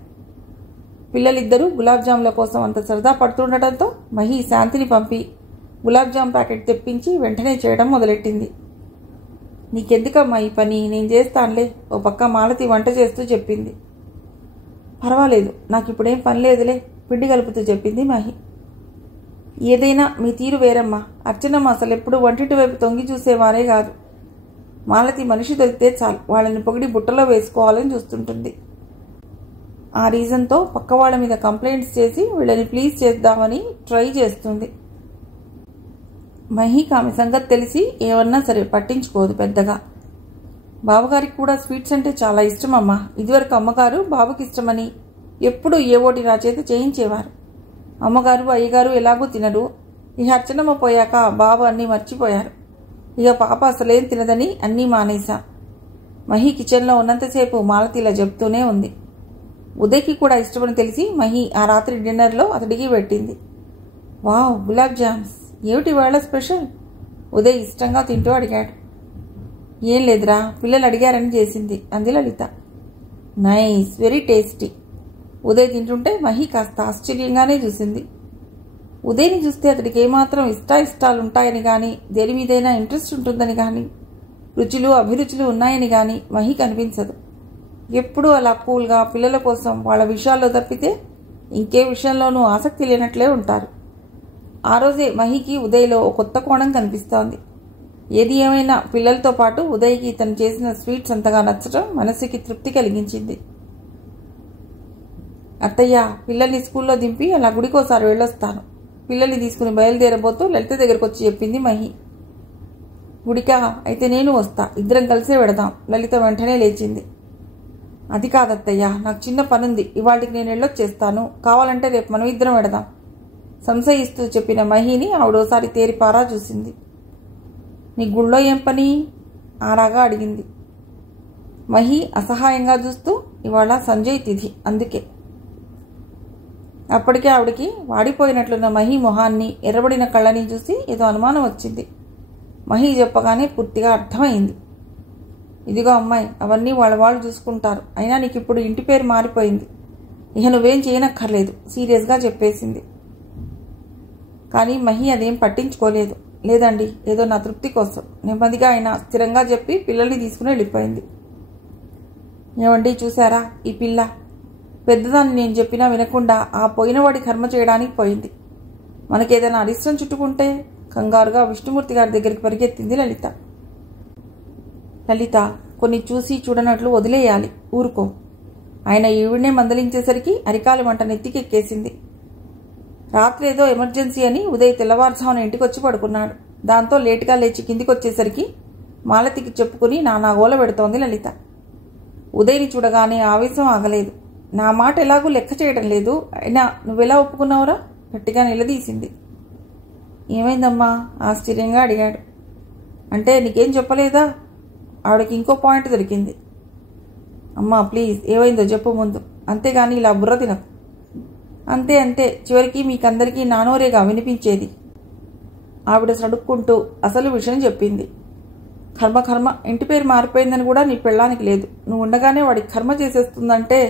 పిల్లలిద్దరూ గులాబ్ జాముల కోసం అంత సరదా పడుతుండటంతో మహి శాంతిని పంపి గులాబ్ జామ్ ప్యాకెట్ తెప్పించి వెంటనే చేయడం మొదలెట్టింది. నీకెందుకమ్మా ఈ పని, నేను చేస్తానులే, ఓ పక్క మాలతి వంట చేస్తూ చెప్పింది. పర్వాలేదు, నాకు ఇప్పుడేం పని లేదులే, పిండి కలుపుతూ చెప్పింది మహి. ఏదైనా మీ తీరు వేరమ్మా. అర్చనమ్మ అసలు ఎప్పుడు వంటింటి వైపు తొంగి చూసేవారే కాదు. మాలతి మనిషి దొరికితే చాలు వాళ్ళని పొగిడి బుట్టలో వేసుకోవాలని చూస్తుంటుంది. ఆ రీజన్తో పక్క వాళ్ళ మీద కంప్లైంట్స్ చేసి వీళ్ళని ప్లీజ్ చేద్దామని ట్రై చేస్తుంది. మహికి ఆమె సంగతి తెలిసి ఏమన్నా సరే పట్టించుకోదు పెద్దగా. బావగారికి కూడా స్వీట్స్ అంటే చాలా ఇష్టమమ్మా. ఇదివరకు అమ్మగారు బాబుకి ఇష్టమని ఎప్పుడు ఏవోటి నా చేత చేయించేవారు. అమ్మగారు, అయ్యగారు ఎలాగూ తినరు. ఈ అర్చనమ్మ పోయాక బాబు అన్నీ మర్చిపోయారు. ఇక పాప అసలేం తినదని అన్నీ మానేశా. మహి కిచెన్లో ఉన్నంతసేపు మాలతి ఇలా చెప్తూనే ఉంది. ఉదయ్కి కూడా ఇష్టమని తెలిసి మహి ఆ రాత్రి డిన్నర్లో అతడికి పెట్టింది. వావ్, గులాబ్ జామ్స్ ఏమిటి వాళ్ళ స్పెషల్? ఉదయ్ ఇష్టంగా తింటూ అడిగాడు. ఏం లేదురా, పిల్లలు అడిగారని చేసింది అంది Lalitha. Nice, very tasty. Uday తింటుంటే మహి కాస్త ఆశ్చర్యంగానే చూసింది. ఉదయ్ని చూస్తే అతడికి ఏమాత్రం ఇష్టాలుంటాయని కానీ, దేని మీదైనా ఇంట్రెస్ట్ ఉంటుందని కానీ, రుచులు అభిరుచులు ఉన్నాయని కానీ మహికి అనిపించదు. ఎప్పుడూ అలా కూల్గా పిల్లల కోసం వాళ్ళ విషయాల్లో తప్పితే ఇంకే విషయంలోనూ ఆసక్తి లేనట్లే ఉంటారు. ఆ రోజే మహికి ఉదయ్లో ఒక కొత్త కోణం కనిపిస్తోంది. ఏది ఏమైనా పిల్లలతో పాటు ఉదయ్కి తను చేసిన స్వీట్స్ అంతగా నచ్చడం మనసుకి తృప్తి కలిగించింది. అత్తయ్య, పిల్లల్ని స్కూల్లో దింపి అలా గుడికోసారి వెళ్ళొస్తాను. పిల్లల్ని తీసుకుని బయలుదేరబోతూ లలిత దగ్గరకు వచ్చి చెప్పింది మహి. గుడికా? అయితే నేను వస్తా, ఇద్దరం కలిసే వెడదాం. లలిత వెంటనే లేచింది. అది కాదత్తయ్య, నాకు చిన్న పనుంది, ఇవాళకి నేను వెళ్ళొచ్చేస్తాను. కావాలంటే రేపు మనం ఇద్దరం వెడదాం సంశయిస్తూ చెప్పిన మహిని ఆవిడోసారి తేరిపారా చూసింది. నీ గుళ్ళో ఏం పని? ఆరాగా అడిగింది. మహి అసహాయంగా చూస్తూ, ఇవాళ సంజయ్ తిథి, అందుకే. అప్పటికే ఆవిడికి వాడిపోయినట్లున్న మహి మొహాన్ని, ఎర్రబడిన కళ్ళని చూసి ఏదో అనుమానం వచ్చింది. మహి చెప్పగానే పూర్తిగా అర్థమైంది. ఇదిగో అమ్మాయి, అవన్నీ వాళ్ళు చూసుకుంటారు. అయినా నీకు ఇప్పుడు ఇంటి పేరు మారిపోయింది, ఇక నువ్వేం చేయనక్కర్లేదు సీరియస్గా చెప్పేసింది. కానీ మహి అదేం పట్టించుకోలేదు. లేదండి, ఏదో నా తృప్తి కోసం నెమ్మదిగా అయినా స్థిరంగా చెప్పి పిల్లల్ని తీసుకుని వెళ్ళిపోయింది. ఏమండి, చూసారా ఈ పిల్ల? పెద్దదాన్ని నేను చెప్పినా వినకుండా ఆ పోయినవాడి కర్మ చేయడానికి పోయింది. మనకేదైనా అరిష్టం చుట్టుకుంటే కంగారుగా విష్ణుమూర్తి గారి దగ్గరికి పరిగెత్తింది లలిత. లలిత, కొన్ని చూసి చూడనట్లు వదిలేయాలి, ఊరుకో. ఆయన ఈవిడ్నే మందలించేసరికి అరికాలి మంట నెత్తికెక్కేసింది. రాత్రి ఏదో ఎమర్జెన్సీ అని ఉదయ్ తెల్లవారుజామున ఇంటికొచ్చి పడుకున్నాడు. దాంతో లేటుగా లేచి కిందికొచ్చేసరికి మాలతికి చెప్పుకుని నానాగోల పెడుతోంది లలిత. ఉదయ్ని చూడగానే ఆవేశం ఆగలేదు. నా మాట ఎలాగూ లెక్క చేయడం లేదు, అయినా నువ్వెలా ఒప్పుకున్నావురా? గట్టిగా నిలదీసింది. ఏమైందమ్మా? ఆశ్చర్యంగా అడిగాడు. అంటే నీకేం చెప్పలేదా? ఆవిడకి ఇంకో పాయింట్ దొరికింది. అమ్మా ప్లీజ్, ఏమైందో చెప్పు ముందు, అంతేగాని ఇలా బుర్ర తినకు. అంతే అంతే, చివరికి మీకందరికీ నానోరేగా వినిపించేది. ఆవిడ సడుక్కుంటూ అసలు విషయం చెప్పింది. కర్మ, ఇంటి పేరు మారిపోయిందని కూడా నీ పెళ్ళానికి లేదు. నువ్వు ఉండగానే వాడికి కర్మ చేసేస్తుందంటే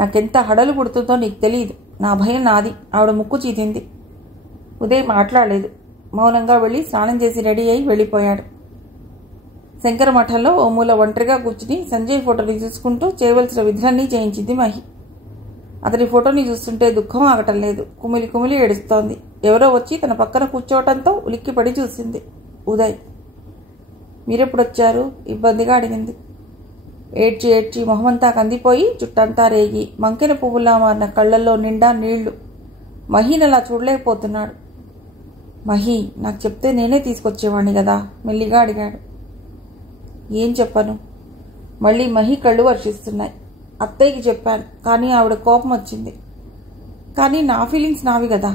నాకెంత హడలు పుడుతుందో నీకు తెలియదు. నా భయం నాది. ఆవిడ ముక్కు చీతింది. ఉదయ్ మాట్లాడలేదు. మౌనంగా వెళ్ళి స్నానం చేసి రెడీ అయి వెళ్ళిపోయాడు. శంకర మఠంలో ఓ మూల ఒంటరిగా కూర్చుని సంజయ్ ఫోటోని చూసుకుంటూ చేయవలసిన విధులన్నీ చేయించింది మహి. అతని ఫోటోని చూస్తుంటే దుఃఖం ఆగటం లేదు. కుమిలి కుమిలి ఏడుస్తోంది. ఎవరో వచ్చి తన పక్కన కూర్చోవటంతో ఉలిక్కిపడి చూసింది. ఉదయ్. మీరెప్పుడొచ్చారు? ఇబ్బందిగా అడిగింది. ఏడ్చి మొహమంతా కందిపోయి చుట్టంతా రేగి మంకెన పువ్వులా మారిన కళ్ళల్లో నిండా నీళ్లు. మహీనలా చూడలేకపోతున్నాడు. మహి, నాకు చెప్తే నేనే తీసుకొచ్చేవాణ్ణి కదా, మెల్లిగా అడిగాడు. ఏం చెప్పను? మళ్ళీ మహి కళ్ళు వర్షిస్తున్నాయి. అత్తయ్యకి చెప్పాను, కానీ ఆవిడ కోపం వచ్చింది. కానీ నా ఫీలింగ్స్ నావి కదా,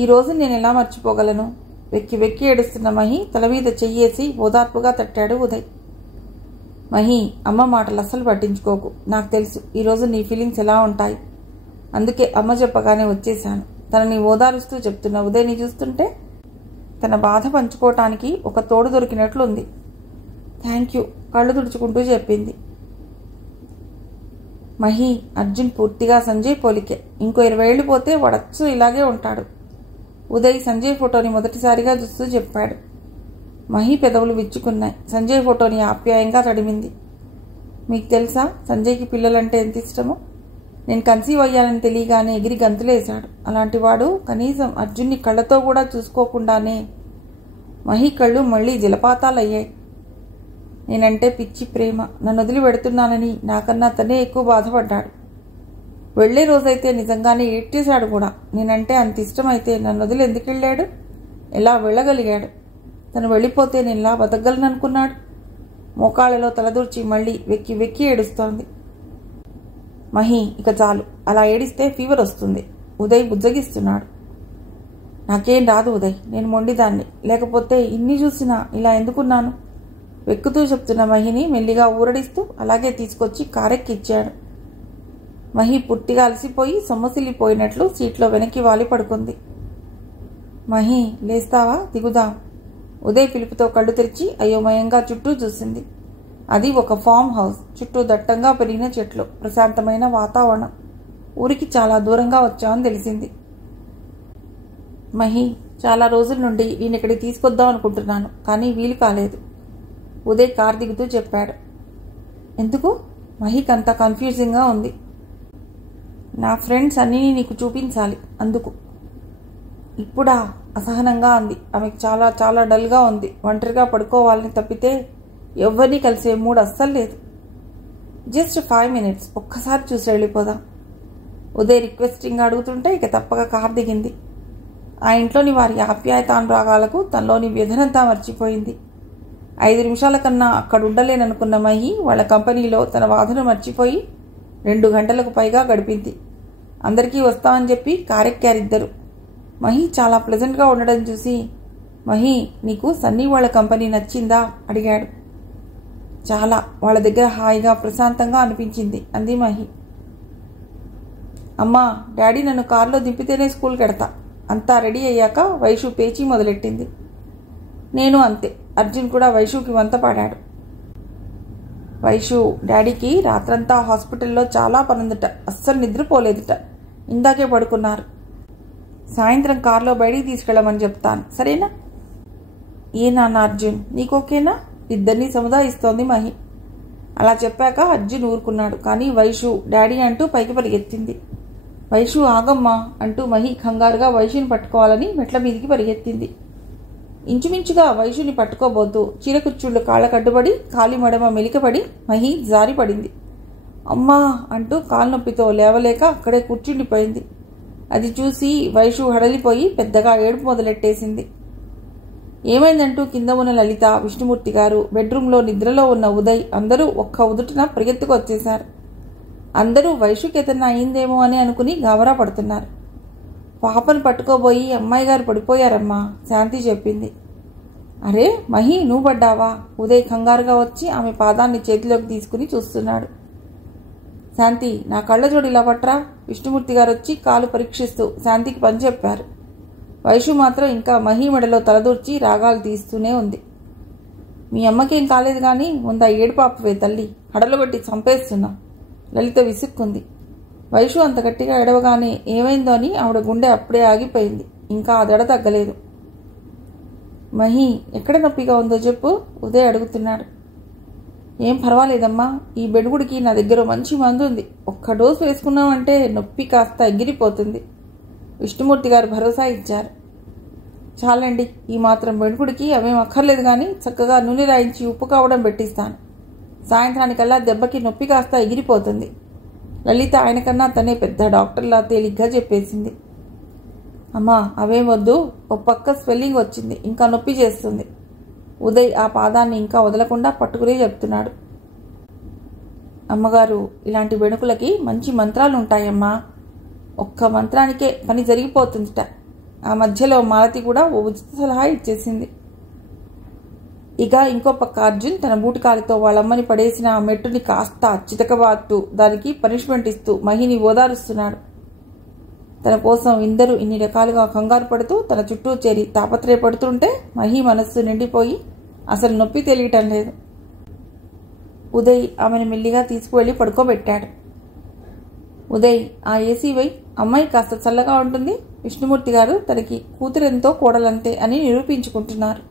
ఈ రోజు నేను ఎలా మర్చిపోగలను? వెక్కి ఏడుస్తున్న మహి తల మీద చెయ్యేసి ఓదార్పుగా తట్టాడు ఉదయ్. మహి, అమ్మ మాటలు అస్సలు పట్టించుకోకు. నాకు తెలుసు ఈరోజు నీ ఫీలింగ్స్ ఎలా ఉంటాయి. అందుకే అమ్మ చెప్పగానే వచ్చేశాను. తనని ఓదారుస్తూ చెప్తున్న ఉదయ్ని చూస్తుంటే తన బాధ పంచుకోవటానికి ఒక తోడు దొరికినట్లుంది. థ్యాంక్ యూ, కళ్ళు తుడుచుకుంటూ చెప్పింది. మహి, అర్జున్ పూర్తిగా సంజయ్ పోలికే. ఇంకో 20 ఏళ్లు పోతే వాడచ్చు ఇలాగే ఉంటాడు. ఉదయ్ సంజయ్ ఫోటోని మొదటిసారిగా చూస్తూ చెప్పాడు. మహి పెదవులు విచ్చుకున్నాయి. సంజయ్ ఫోటోని ఆప్యాయంగా తడిమింది. మీకు తెలుసా సంజయ్కి పిల్లలంటే ఎంత ఇష్టమో? నేను కన్సీవ్ అయ్యానని తెలియగానే ఎగిరి గంతులేశాడు. అలాంటి వాడు కనీసం అర్జున్ని కళ్ళతో కూడా చూసుకోకుండానే మహి కళ్ళు మళ్లీ జలపాతాలయ్యాయి. నేనంటే పిచ్చి ప్రేమ. నన్ను వదిలి పెడుతున్నానని నాకన్నా తనే ఎక్కువ బాధపడ్డాడు. వెళ్లే రోజైతే నిజంగానే ఏడ్చేశాడు కూడా. నేనంటే అంత ఇష్టమైతే నన్ను వదిలి ఎందుకు వెళ్ళాడు? ఎలా వెళ్ళగలిగాడు? తను వెళ్ళిపోతే నేను ఎలా బతకగలననుకున్నాడు? మోకాళ్ళలో తలదూర్చి మళ్లీ వెక్కి ఏడుస్తోంది. మహి, ఇక చాలు. అలా ఏడిస్తే ఫీవర్ వస్తుంది. ఉదయ్ బుజ్జగిస్తున్నాడు. నాకేం రాదు ఉదయ్, నేను మొండిదాన్ని. లేకపోతే ఇన్ని చూసినా ఇలా ఎందుకున్నాను? వెక్కుతూ చెప్తున్న మహిని మెల్లిగా ఊరడిస్తూ అలాగే తీసుకొచ్చి కారెక్కిచ్చాడు. మహి పూర్తిగా అలసిపోయి సొమ్మసిల్లిపోయినట్లు సీట్లో వెనక్కి వాలి పడుకుంది. మహి, లేస్తావా? దిగుదాం. ఉదయ్ పిలుపుతో కళ్ళు తెరిచి అయోమయంగా చుట్టూ చూసింది. అది ఒక ఫామ్ హౌస్. చుట్టూ దట్టంగా పెరిగిన చెట్లు, ప్రశాంతమైన వాతావరణం. ఊరికి చాలా దూరంగా వచ్చామని తెలిసింది. మహి, చాలా రోజుల నుండి ఈయన ఇక్కడికి తీసుకొద్దాం అనుకుంటున్నాను, కానీ వీలు కాలేదు. ఉదయ్ కార్ దిగుతూ చెప్పాడు. ఎందుకు? మహికి అంతా కన్ఫ్యూజింగ్గా ఉంది. నా ఫ్రెండ్స్ అన్నీ నీకు చూపించాలి, అందుకు. ఇప్పుడా? అసహనంగా అంది. ఆమెకు చాలా చాలా డల్గా ఉంది. ఒంటరిగా పడుకోవాలని తప్పితే ఎవరిని కలిసే మూడు అస్సలు లేదు. జస్ట్ 5 minutes, ఒక్కసారి చూసి వెళ్ళిపోదాం. ఉదయ్ రిక్వెస్టింగ్గా అడుగుతుంటే ఇక తప్పక కార్ దిగింది. ఆ ఇంట్లోని వారి ఆప్యాయతానురాగాలకు తనలోని వ్యధనంతా మర్చిపోయింది. 5 నిమిషాల కన్నా అక్కడ ఉండలేననుకున్న మహి వాళ్ళ కంపెనీలో తన బాధను మర్చిపోయి 2 గంటలకు పైగా గడిపింది. అందరికీ వస్తామని చెప్పి కారెక్కారిద్దరు. మహి చాలా ప్లెజెంట్గా ఉండడం చూసి, మహి, నీకు సన్నీ వాళ్ళ కంపెనీ నచ్చిందా అడిగాడు. చాలా, వాళ్ళ దగ్గర హాయిగా ప్రశాంతంగా అనిపించింది అంది మహి. అమ్మా, డాడీ నన్ను కారులో దింపితేనే స్కూల్కి వెడతా. అంతా రెడీ అయ్యాక వైషు పేచీ మొదలెట్టింది. నేను అంతే. అర్జున్ కూడా వైషుకి వంత పాడాడు. వైషు, డాడీకి రాత్రంతా హాస్పిటల్లో చాలా పనుందట, అస్సలు నిద్రపోలేదుట. ఇందాకే పడుకున్నారు. సాయంత్రం కారులో బయటికి తీసుకెళ్ళమని చెప్తాను, సరేనా? ఏ నాన్న అర్జున్, నీకోకేనా? ఇద్దరినీ సముదాయిస్తోంది మహి. అలా చెప్పాక అర్జున్ ఊరుకున్నాడు. కానీ వైషు డాడీ అంటూ పైకి పరిగెత్తింది. వైషు ఆగమ్మా అంటూ మహి కంగారుగా వైషుని పట్టుకోవాలని మెట్ల మీదికి పరిగెత్తింది. ఇంచుమించుగా వైషుని పట్టుకోబోతూ చీరకుచ్చుళ్ళు కాళ్ళ కట్టుబడి కాలి మడమ మెలికపడి మహి జారిపడింది. అమ్మా అంటూ కాలు నొప్పితో లేవలేక అక్కడే కూర్చుండిపోయింది. అది చూసి వైషు హడలిపోయి పెద్దగా ఏడుపు మొదలెట్టేసింది. ఏమైందంటూ కింద ఉన్న లలిత, విష్ణుమూర్తి గారు, బెడ్రూమ్లో నిద్రలో ఉన్న ఉదయ్ అందరూ ఒక్క ఉదుటిన పరిగెత్తుకు వచ్చేశారు. అందరూ వైషుకి ఏదన్నా అయిందేమో అని అనుకుని గాబరా పడుతున్నారు. పాపను పట్టుకోబోయి అమ్మాయి గారు పడిపోయారమ్మా, శాంతి చెప్పింది. అరే మహి, నువ్వు పడ్డావా? ఉదయ్ కంగారుగా వచ్చి ఆమె పాదాన్ని చేతిలోకి తీసుకుని చూస్తున్నాడు. శాంతి, నా కళ్ళ జోడు ఇలా పట్రా. విష్ణుమూర్తి గారు వచ్చి కాలు పరీక్షిస్తూ శాంతికి పని చెప్పారు. వైషు మాత్రం ఇంకా మహి మెడలో తలదూర్చి రాగాలు తీస్తూనే ఉంది. మీ అమ్మకేం కాలేదు కానీ ముందా ఏడుపాపవే తల్లి, హడలుబెట్టి చంపేస్తున్నా. లలిత విసుక్కుంది. వైషు అంత గట్టిగా ఎడవగానే ఏమైందో అని ఆవిడ గుండె అప్పుడే ఆగిపోయింది. ఇంకా ఆ దడ తగ్గలేదు. మహి, ఎక్కడ నొప్పిగా ఉందో చెప్పు, ఉదయ్ అడుగుతున్నాడు. ఏం పర్వాలేదమ్మా, ఈ బెడుగుడికి నా దగ్గర మంచి మందు ఉంది. ఒక్క డోసు వేసుకున్నామంటే నొప్పి కాస్త ఎగిరిపోతుంది. విష్ణుమూర్తి గారు భరోసా ఇచ్చారు. చాలండి, ఈ మాత్రం బెడుగుడికి అవేం అక్కర్లేదు కానీ చక్కగా నూనె రాయించి ఉప్పు కావడం పెట్టిస్తాను. సాయంత్రానికల్లా దెబ్బకి నొప్పి కాస్త ఎగిరిపోతుంది. లలిత ఆయనకన్నా తనే పెద్ద డాక్టర్లా తేలిగ్గా చెప్పేసింది. అమ్మా, అవేం వద్దు, ఒక పక్క స్వెల్లింగ్ వచ్చింది, ఇంకా నొప్పి చేస్తుంది. ఉదయ్ ఆ పాదాన్ని ఇంకా వదలకుండా పట్టుకునే చెప్తున్నాడు. అమ్మగారు, ఇలాంటి వెణుకులకి మంచి మంత్రాలు ఉంటాయమ్మా. ఒక్క మంత్రానికే పని జరిగిపోతుందిట. ఆ మధ్యలో మాలతి కూడా ఓ ఉచిత సలహా ఇచ్చేసింది. ఇక ఇంకో పక్క అర్జున్ తన బూటకాలతో వాళ్ళమ్మని పడేసిన ఆ మెట్టుని కాస్త చితకబాత్తూ దానికి పనిష్మెంట్ ఇస్తూ మహిని ఓదారుస్తున్నాడు. తన కోసం ఇందరూ ఇన్ని రకాలుగా కంగారు పడుతూ తన చుట్టూ చేరి తాపత్రయపడుతుంటే మహి మనస్సు నిండిపోయి అసలు నొప్పి తెలియటం లేదు. ఉదయ్ ఆమెను మెల్లిగా తీసుకువెళ్ళి పడుకోబెట్టాడు. ఉదయ్, ఆ ఏసీ వై, అమ్మాయి కాస్త చల్లగా ఉంటుంది. విష్ణుమూర్తి గారు తనకి కూతురెంతో కోడలంతే అని నిరూపించుకుంటున్నారు.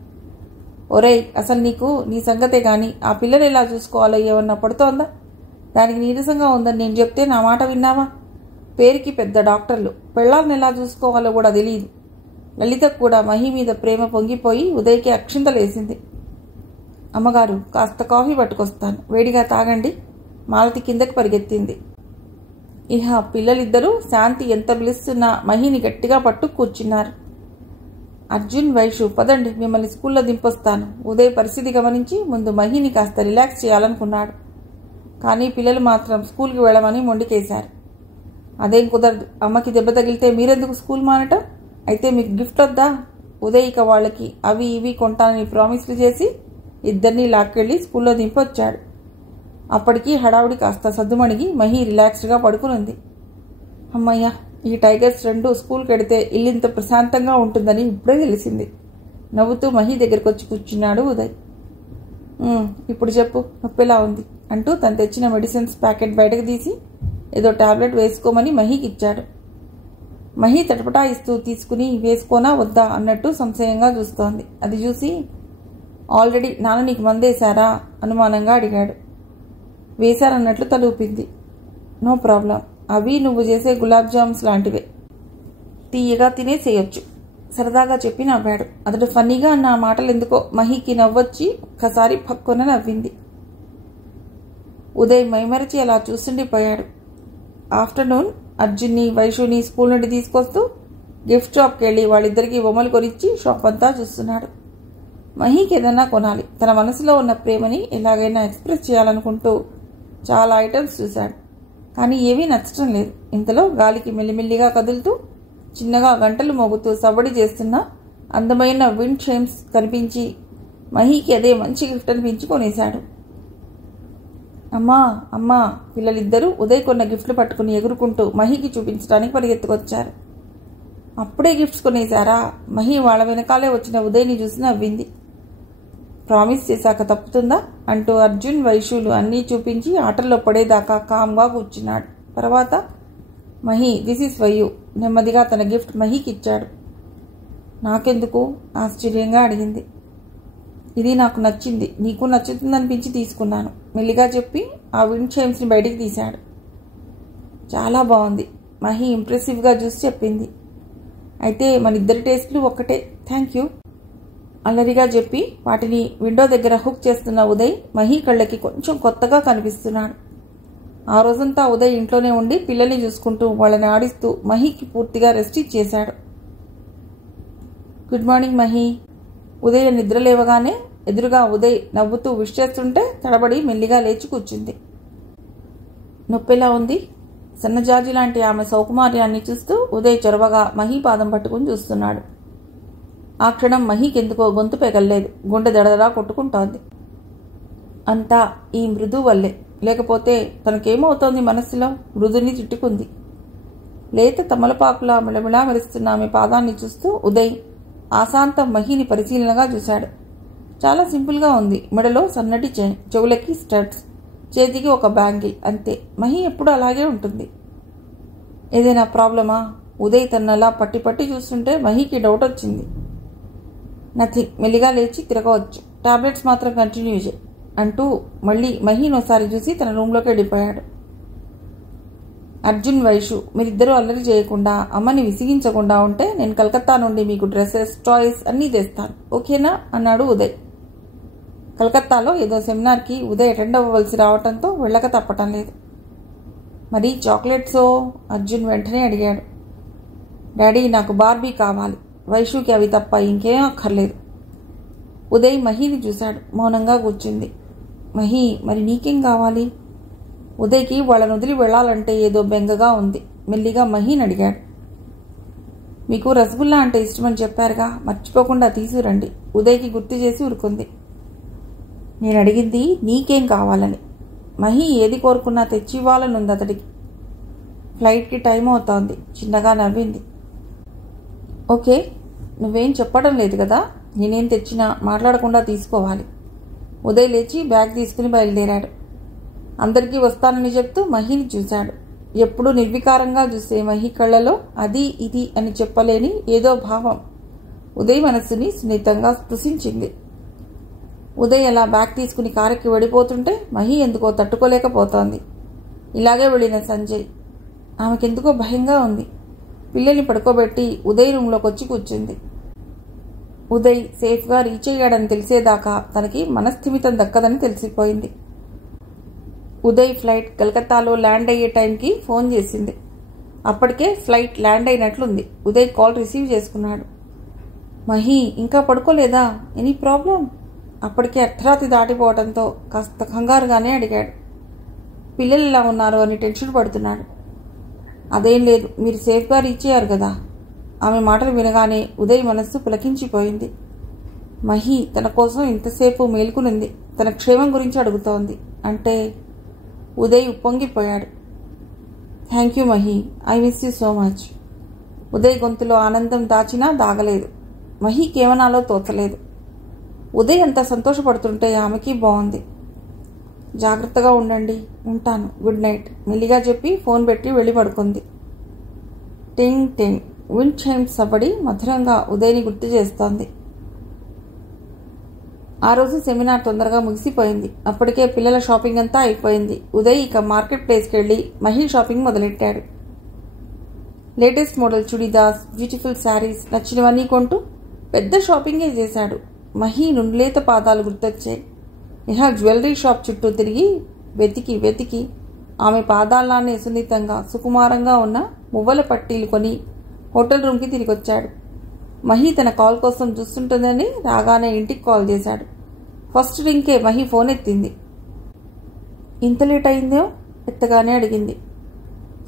ఒరేయ్, అసలు నీకు నీ సంగతే గాని ఆ పిల్లని ఎలా చూసుకోవాలో ఏమన్నా పడుతోందా? దానికి నీరసంగా ఉందని నేను చెప్తే నా మాట విన్నావా? పేరుకి పెద్ద డాక్టర్లు, పెళ్ళాలను ఎలా చూసుకోవాలో కూడా తెలియదు. లలితకు కూడా మహి మీద ప్రేమ పొంగిపోయి ఉదయ్కి అక్షింతలేసింది. అమ్మగారు, కాస్త కాఫీ పట్టుకొస్తాను, వేడిగా తాగండి. మాలతి కిందకి పరిగెత్తింది. ఇహ పిల్లలిద్దరూ శాంతి ఎంత పిలుస్తున్నా మహిని గట్టిగా పట్టు కూర్చున్నారు. అర్జున్, వైషు, పదండి, మిమ్మల్ని స్కూల్లో దింపొస్తాను. ఉదయ్ పరిస్థితి గమనించి ముందు మహిని కాస్త రిలాక్స్ చేయాలనుకున్నాడు. కానీ పిల్లలు మాత్రం స్కూల్కి వెళ్ళమని మొండికేశారు. అదేం కుదరదు, అమ్మకి దెబ్బ తగిలితే మీరెందుకు స్కూల్ మానటం? అయితే మీకు గిఫ్ట్ వద్దా? ఉదయ్ ఇక వాళ్ళకి అవి ఇవి కొంటానని ప్రామిస్లు చేసి ఇద్దరినీ లాక్కెళ్ళి స్కూల్లో దింపొచ్చాడు. అప్పటికి హడావుడి కాస్త సద్దుమణిగి మహి రిలాక్స్డ్గా పడుకునుంది. అమ్మయ్య, ఈ టైగర్స్ రెండు స్కూల్కి వెడితే ఇల్లింత ప్రశాంతంగా ఉంటుందని ఇప్పుడే తెలిసింది. నవ్వుతూ మహి దగ్గరికి వచ్చి కూర్చున్నాడు ఉదయ్. ఇప్పుడు చెప్పు, నొప్పిలా ఉంది అంటూ తను తెచ్చిన మెడిసిన్స్ ప్యాకెట్ బయటకు తీసి ఏదో టాబ్లెట్ వేసుకోమని మహికి ఇచ్చాడు. మహి తటపటాయిస్తూ తీసుకుని వేసుకోనా వద్దా అన్నట్టు సంశయంగా చూస్తోంది. అది చూసి ఆల్రెడీ నాన్న నీకు మందేశారా అనుమానంగా అడిగాడు. వేశారన్నట్లు తలూపింది. నో ప్రాబ్లం, అవి నువ్వు చేసే గులాబ్ జామ్స్ లాంటివే, తీయగా తినేసేయొచ్చు సరదాగా చెప్పి నవ్వాడు. అతడు ఫన్నీగా అన్న మాటలు ఎందుకో మహికి నవ్వొచ్చి ఒక్కసారి పక్కున నవ్వింది. ఉదయ్ మైమరచి అలా చూస్తుండిపోయాడు. ఆఫ్టర్నూన్ అర్జున్ని వైషుని స్కూల్ నుండి తీసుకొస్తూ గిఫ్ట్ షాప్కి వెళ్ళి వాళ్ళిద్దరికీ బొమ్మలు కొనిచ్చి షాప్ అంతా చూస్తున్నాడు. మహికి ఏదన్నా కొనాలి, తన మనసులో ఉన్న ప్రేమని ఎలాగైనా ఎక్స్ప్రెస్ చేయాలనుకుంటూ చాలా ఐటమ్స్ చూశాడు. కానీ ఏవీ నచ్చటం లేదు. ఇంతలో గాలికి మెల్లిమెల్లిగా కదులుతూ చిన్నగా గంటలు మోగుతూ సవ్వడి చేస్తున్న అందమైన విండ్ చైమ్స్ కనిపించి మహికి అదే మంచి గిఫ్ట్ అనిపించి కొనేశాడు. అమ్మా అమ్మా పిల్లలిద్దరూ ఉదయ్ కొన్న గిఫ్ట్లు పట్టుకుని ఎగురుకుంటూ మహికి చూపించడానికి పరిగెత్తుకొచ్చారు. అప్పుడే గిఫ్ట్స్ కొనేశారా? మహి వాళ్ళ వెనకాలే వచ్చిన ఉదయ్ని చూసి నవ్వింది. ప్రామిస్ చేశాక తప్పుతుందా అంటూ అర్జున్ వైషులు అన్నీ చూపించి ఆటల్లో పడేదాకా కామ్గా కూర్చున్నాడు. తర్వాత Mahi this is for you నెమ్మదిగా తన గిఫ్ట్ మహికి ఇచ్చాడు. నాకెందుకు ఆశ్చర్యంగా అడిగింది. ఇది నాకు నచ్చింది, నీకు నచ్చుతుందనిపించి తీసుకున్నాను మెల్లిగా చెప్పి ఆ విండ్ చైమ్స్ని బయటికి తీశాడు. చాలా బాగుంది మహి ఇంప్రెసివ్గా చూసి చెప్పింది. అయితే మన ఇద్దరి టేస్ట్లు ఒక్కటే, థ్యాంక్ యూ అల్లరిగా చెప్పి వాటిని విండో దగ్గర హుక్ చేస్తున్న ఉదయ్ మహి కళ్ళకి కొంచెం కొత్తగా కనిపిస్తున్నాడు. ఆ రోజంతా ఉదయ్ ఇంట్లోనే ఉండి పిల్లల్ని చూసుకుంటూ వాళ్ళని ఆడిస్తూ మహికి పూర్తిగా రెస్ట్ ఇచ్చేశాడు. Good morning Mahi. ఉదయ్ నిద్ర లేవగానే ఎదురుగా ఉదయ్ నవ్వుతూ విష్ చేస్తుంటే తడబడి మెల్లిగా లేచి కూర్చుంది. నొప్పెలా ఉంది? సన్నజాజి లాంటి ఆమె సౌకుమార్యాన్ని చూస్తూ ఉదయ్ చొరవగా మహి పాదం పట్టుకుని చూస్తున్నాడు. ఆ క్షణం మహికెందుకో గొంతు పెగల్లేదు, గుండె దడదడా కొట్టుకుంటోంది. అంతా ఈ మృదు వల్లే, లేకపోతే తనకేమవుతోంది మనస్సులో? మృదుని తిట్టుకుంది. లేత తమలపాకులా మిళమిళా మెరుస్తున్న ఆమె పాదాన్ని చూస్తూ ఉదయ్ ఆశాంతం మహిని పరిశీలనగా చూశాడు. చాలా సింపుల్గా ఉంది. మెడలో సన్నటి చైన్, చెవులకి స్టడ్స్, చేతికి ఒక బ్యాంగిల్, అంతే. మహి ఎప్పుడు అలాగే ఉంటుంది. ఏదైనా ప్రాబ్లమా? ఉదయ్ తనలా పట్టి పట్టి చూస్తుంటే మహికి డౌట్ వచ్చింది. నథింగ్, మెల్లిగా లేచి తిరగవచ్చు, టాబ్లెట్స్ మాత్రం కంటిన్యూ చేయి అంటూ మళ్ళీ మహిని ఒకసారి చూసి తన రూమ్లోకి వెళ్ళిపోయాడు. అర్జున్ వైషు మీరిద్దరూ అల్లరి చేయకుండా అమ్మని విసిగించకుండా ఉంటే నేను కలకత్తా నుండి మీకు డ్రెస్సెస్, టాయ్స్ అన్నీ తెస్తాను, ఓకేనా అన్నాడు ఉదయ్. కలకత్తాలో ఏదో సెమినార్కి ఉదయ్ అటెండ్ అవ్వవలసి రావడంతో వెళ్ళక తప్పటం లేదు. మరి చాక్లెట్సో? అర్జున్ వెంటనే అడిగాడు. డాడీ నాకు బార్బీ కావాలి, వైషుకి అవి తప్ప ఇంకేం అక్కర్లేదు. ఉదయ్ మహిని చూశాడు. మౌనంగా కూర్చుంది. మహి మరి నీకేం కావాలి? ఉదయ్కి వాళ్ళని వదిలి వెళ్లాలంటే ఏదో బెంగగా ఉంది. మెల్లిగా మహిని అడిగాడు. మీకు రసగుల్లా అంటే ఇష్టమని చెప్పారుగా, మర్చిపోకుండా తీసుకురండి. ఉదయ్కి గుర్తు చేసి ఉరుకుంది. నేను అడిగింది నీకేం కావాలని. మహి ఏది కోరుకున్నా తెచ్చి ఇవ్వాలనుంది అతడికి. ఫ్లైట్కి టైం అవుతోంది. చిన్నగా నవ్వింది. ఓకే, నువ్వేం చెప్పడం లేదు కదా, నేనేం తెచ్చినా మాట్లాడకుండా తీసుకోవాలి. ఉదయ్ లేచి బ్యాగ్ తీసుకుని బయలుదేరాడు. అందరికీ వస్తానని చెప్తూ మహిని చూశాడు. ఎప్పుడూ నిర్వికారంగా చూసే మహి కళ్ళలో అది ఇది అని చెప్పలేని ఏదో భావం ఉదయ్ మనస్సుని సున్నితంగా స్పృశించింది. ఉదయ్ అలా బ్యాగ్ తీసుకుని కారుకి వెళ్ళిపోతుంటే మహి ఎందుకో తట్టుకోలేకపోతోంది. ఇలాగే వెళ్ళిన సంజయ్. ఆమెకెందుకో భయంగా ఉంది. పిల్లల్ని పడుకోబెట్టి ఉదయ్ రూమ్లోకి వచ్చి కూర్చుంది. ఉదయ్ సేఫ్గా రీచ్ అయ్యాడని తెలిసేదాకా తనకి మనస్థిమితం దక్కదని తెలిసిపోయింది. ఉదయ్ ఫ్లైట్ కలకత్తాలో ల్యాండ్ అయ్యే టైంకి ఫోన్ చేసింది. అప్పటికే ఫ్లైట్ ల్యాండ్ అయినట్లుంది. ఉదయ్ కాల్ రిసీవ్ చేసుకున్నాడు. మహి ఇంకా పడుకోలేదా? Any problem? అప్పటికే అర్ధరాత్రి దాటిపోవడంతో కాస్త కంగారుగానే అడిగాడు. పిల్లలు ఎలా ఉన్నారు అని టెన్షన్ పడుతున్నాడు. అదేం లేదు, మీరు సేఫ్గా రీచ్ అయ్యారు కదా. ఆమె మాటలు వినగానే ఉదయ్ మనస్సు పులకించిపోయింది. మహి తన కోసం ఇంతసేపు మేల్కొనింది, తన క్షేమం గురించి అడుగుతోంది అంటే ఉదయ్ ఉప్పొంగిపోయాడు. Thank you Mahi, I miss you so much. Uday గొంతులో ఆనందం దాచినా దాగలేదు. మహికేమనాలో తోచలేదు. ఉదయ్ అంత సంతోషపడుతుంటే ఆమెకి బాగుంది. జాగ్రత్తగా ఉండండి, ఉంటాను, గుడ్ నైట్ మెల్లిగా చెప్పి ఫోన్ పెట్టి వెళ్ళి పడుకుంది. టింగ్ టింగ్. విండ్ చైమ్స్ సవ్వడి మధురంగా ఉదయ్ని గుర్తు చేస్తోంది. ఆ రోజు సెమినార్ తొందరగా ముగిసిపోయింది. అప్పటికే పిల్లల షాపింగ్ అంతా అయిపోయింది. ఉదయ్ ఇక మార్కెట్ ప్లేస్కి వెళ్ళి మహి షాపింగ్ మొదలెట్టాడు. Latest model churidars, beautiful saris నచ్చినవన్నీ కొంటూ పెద్ద షాపింగే చేశాడు. మహి నుండ్లేత పాదాలు గుర్తొచ్చాయి. ఇహ జ్యువెలరీ షాప్ చుట్టూ తిరిగి వెతికి వెతికి ఆమె పాదాల్లానే సున్నితంగా సుకుమారంగా ఉన్న మువ్వల పట్టీలు కొని హోటల్ రూమ్కి తిరిగొచ్చాడు. మహి తన కాల్ కోసం చూస్తుంటుందని రాగానే ఇంటికి కాల్ చేశాడు. ఫస్ట్ రింగ్కే మహి ఫోన్ ఎత్తింది. ఇంత లేట్ అయిందో ఎత్తగానే అడిగింది.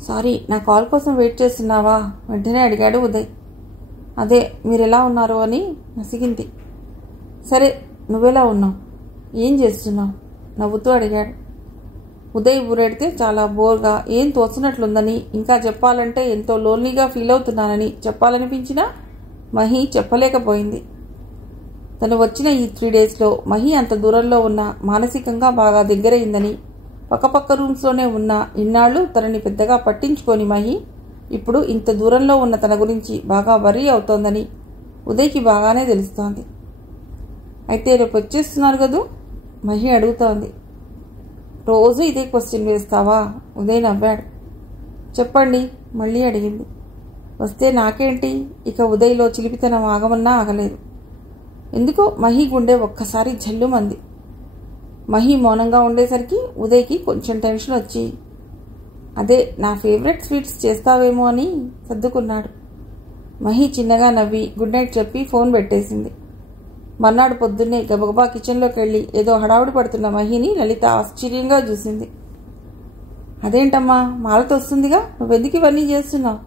సారీ, నా కాల్ కోసం వెయిట్ చేస్తున్నావా? వెంటనే అడిగాడు ఉదయ్. అదే, మీరెలా ఉన్నారు అని నసిగింది. సరే, నువ్వెలా ఉన్నావు? ఏం చేస్తున్నావు? నవ్వుతూ అడిగాడు. ఉదయ్ ఊరెడితే చాలా బోర్గా, ఏం తోచినట్లుందని, ఇంకా చెప్పాలంటే ఎంతో లోన్లీగా ఫీల్ అవుతున్నానని చెప్పాలనిపించినా మహి చెప్పలేకపోయింది. తను వచ్చిన ఈ 3 డేస్లో మహి అంత దూరంలో ఉన్న మానసికంగా బాగా దగ్గరైందని, పక్కపక్క రూమ్స్లోనే ఉన్న ఇన్నాళ్ళు తనని పెద్దగా పట్టించుకొని మహి ఇప్పుడు ఇంత దూరంలో ఉన్న తన గురించి బాగా వరీ అవుతోందని ఉదయ్కి బాగానే తెలుస్తోంది. అయితే రేపు వచ్చేస్తున్నారు కదూ? మహి అడుగుతోంది. రోజు ఇదే క్వశ్చన్ వేస్తావా? ఉదయ్ నవ్వాడు. చెప్పండి, మళ్ళీ అడిగింది. వస్తే నాకేంటి? ఇక ఉదయ్లో చిలిపితనం ఆగమన్నా ఆగలేదు. ఎందుకో మహి గుండె ఒక్కసారి జల్లుమంది. మహి మౌనంగా ఉండేసరికి ఉదయ్కి కొంచెం టెన్షన్ వచ్చి, అదే నా ఫేవరెట్ స్వీట్స్ చేస్తావేమో అని సర్దుకున్నాడు. మహి చిన్నగా నవ్వి గుడ్ నైట్ చెప్పి ఫోన్ పెట్టేసింది. మర్నాడు పొద్దున్నే గబగబా కిచెన్లోకి వెళ్ళి ఏదో హడావుడి పడుతున్న మహిని లలిత ఆశ్చర్యంగా చూసింది. అదేంటమ్మా, మాలతో వస్తుందిగా, నువ్వెందుకు ఇవన్నీ చేస్తున్నావు?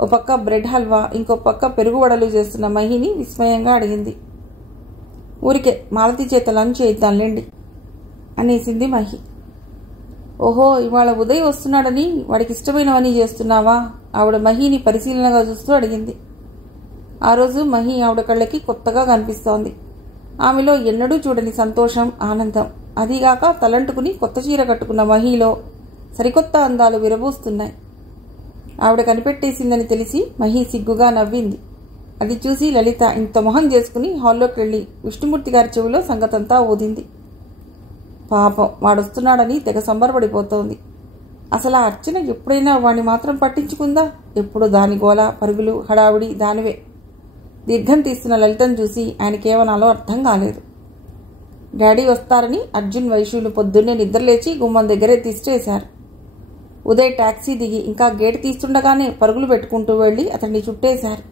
ఓ పక్క బ్రెడ్ హల్వా, ఇంకో పక్క పెరుగు వడలు చేస్తున్న మహిని విస్మయంగా అడిగింది. ఊరికే మాలతి చేత లంచ్ చేద్దాంలేండి అనేసింది మహి. ఓహో, ఇవాళ ఉదయ్ వస్తున్నాడని వాడికి ఇష్టమైనవన్నీ చేస్తున్నావా? ఆవిడ మహిని పరిశీలనగా చూస్తూ అడిగింది. ఆ రోజు మహి ఆవిడ కళ్ళకి కొత్తగా కనిపిస్తోంది. ఆమెలో ఎన్నడూ చూడని సంతోషం, ఆనందం. అదీగాక తలంటుకుని కొత్త చీర కట్టుకున్న మహిలో సరికొత్త అందాలు విరబూస్తున్నాయి. ఆవిడ కనిపెట్టేసిందని తెలిసి మహి సిగ్గుగా నవ్వింది. అది చూసి లలిత ఇంత మొహం చేసుకుని హాల్లోకి వెళ్ళి విష్ణుమూర్తి గారి చెవిలో సంగతంతా ఊదింది. పాపం, వాడొస్తున్నాడని తెగ సంబరపడిపోతోంది. అసలు ఆ అర్చన ఎప్పుడైనా వాడిని మాత్రం పట్టించుకుందా? ఎప్పుడు దాని గోల, పరుగులు, హడావిడి దానివే. దీర్ఘం తీస్తున్న లలితను చూసి ఆయనకేమనాలో అర్థం కాలేదు. డాడీ వస్తారని అర్జున్, వైశులు పొద్దున్నే నిద్రలేచి గుమ్మం దగ్గరే తీసేశారు. ఉదయ్ టాక్సీ దిగి ఇంకా గేట్ తీస్తుండగానే పరుగులు పెట్టుకుంటూ వెళ్ళి అతన్ని చుట్టేశారు.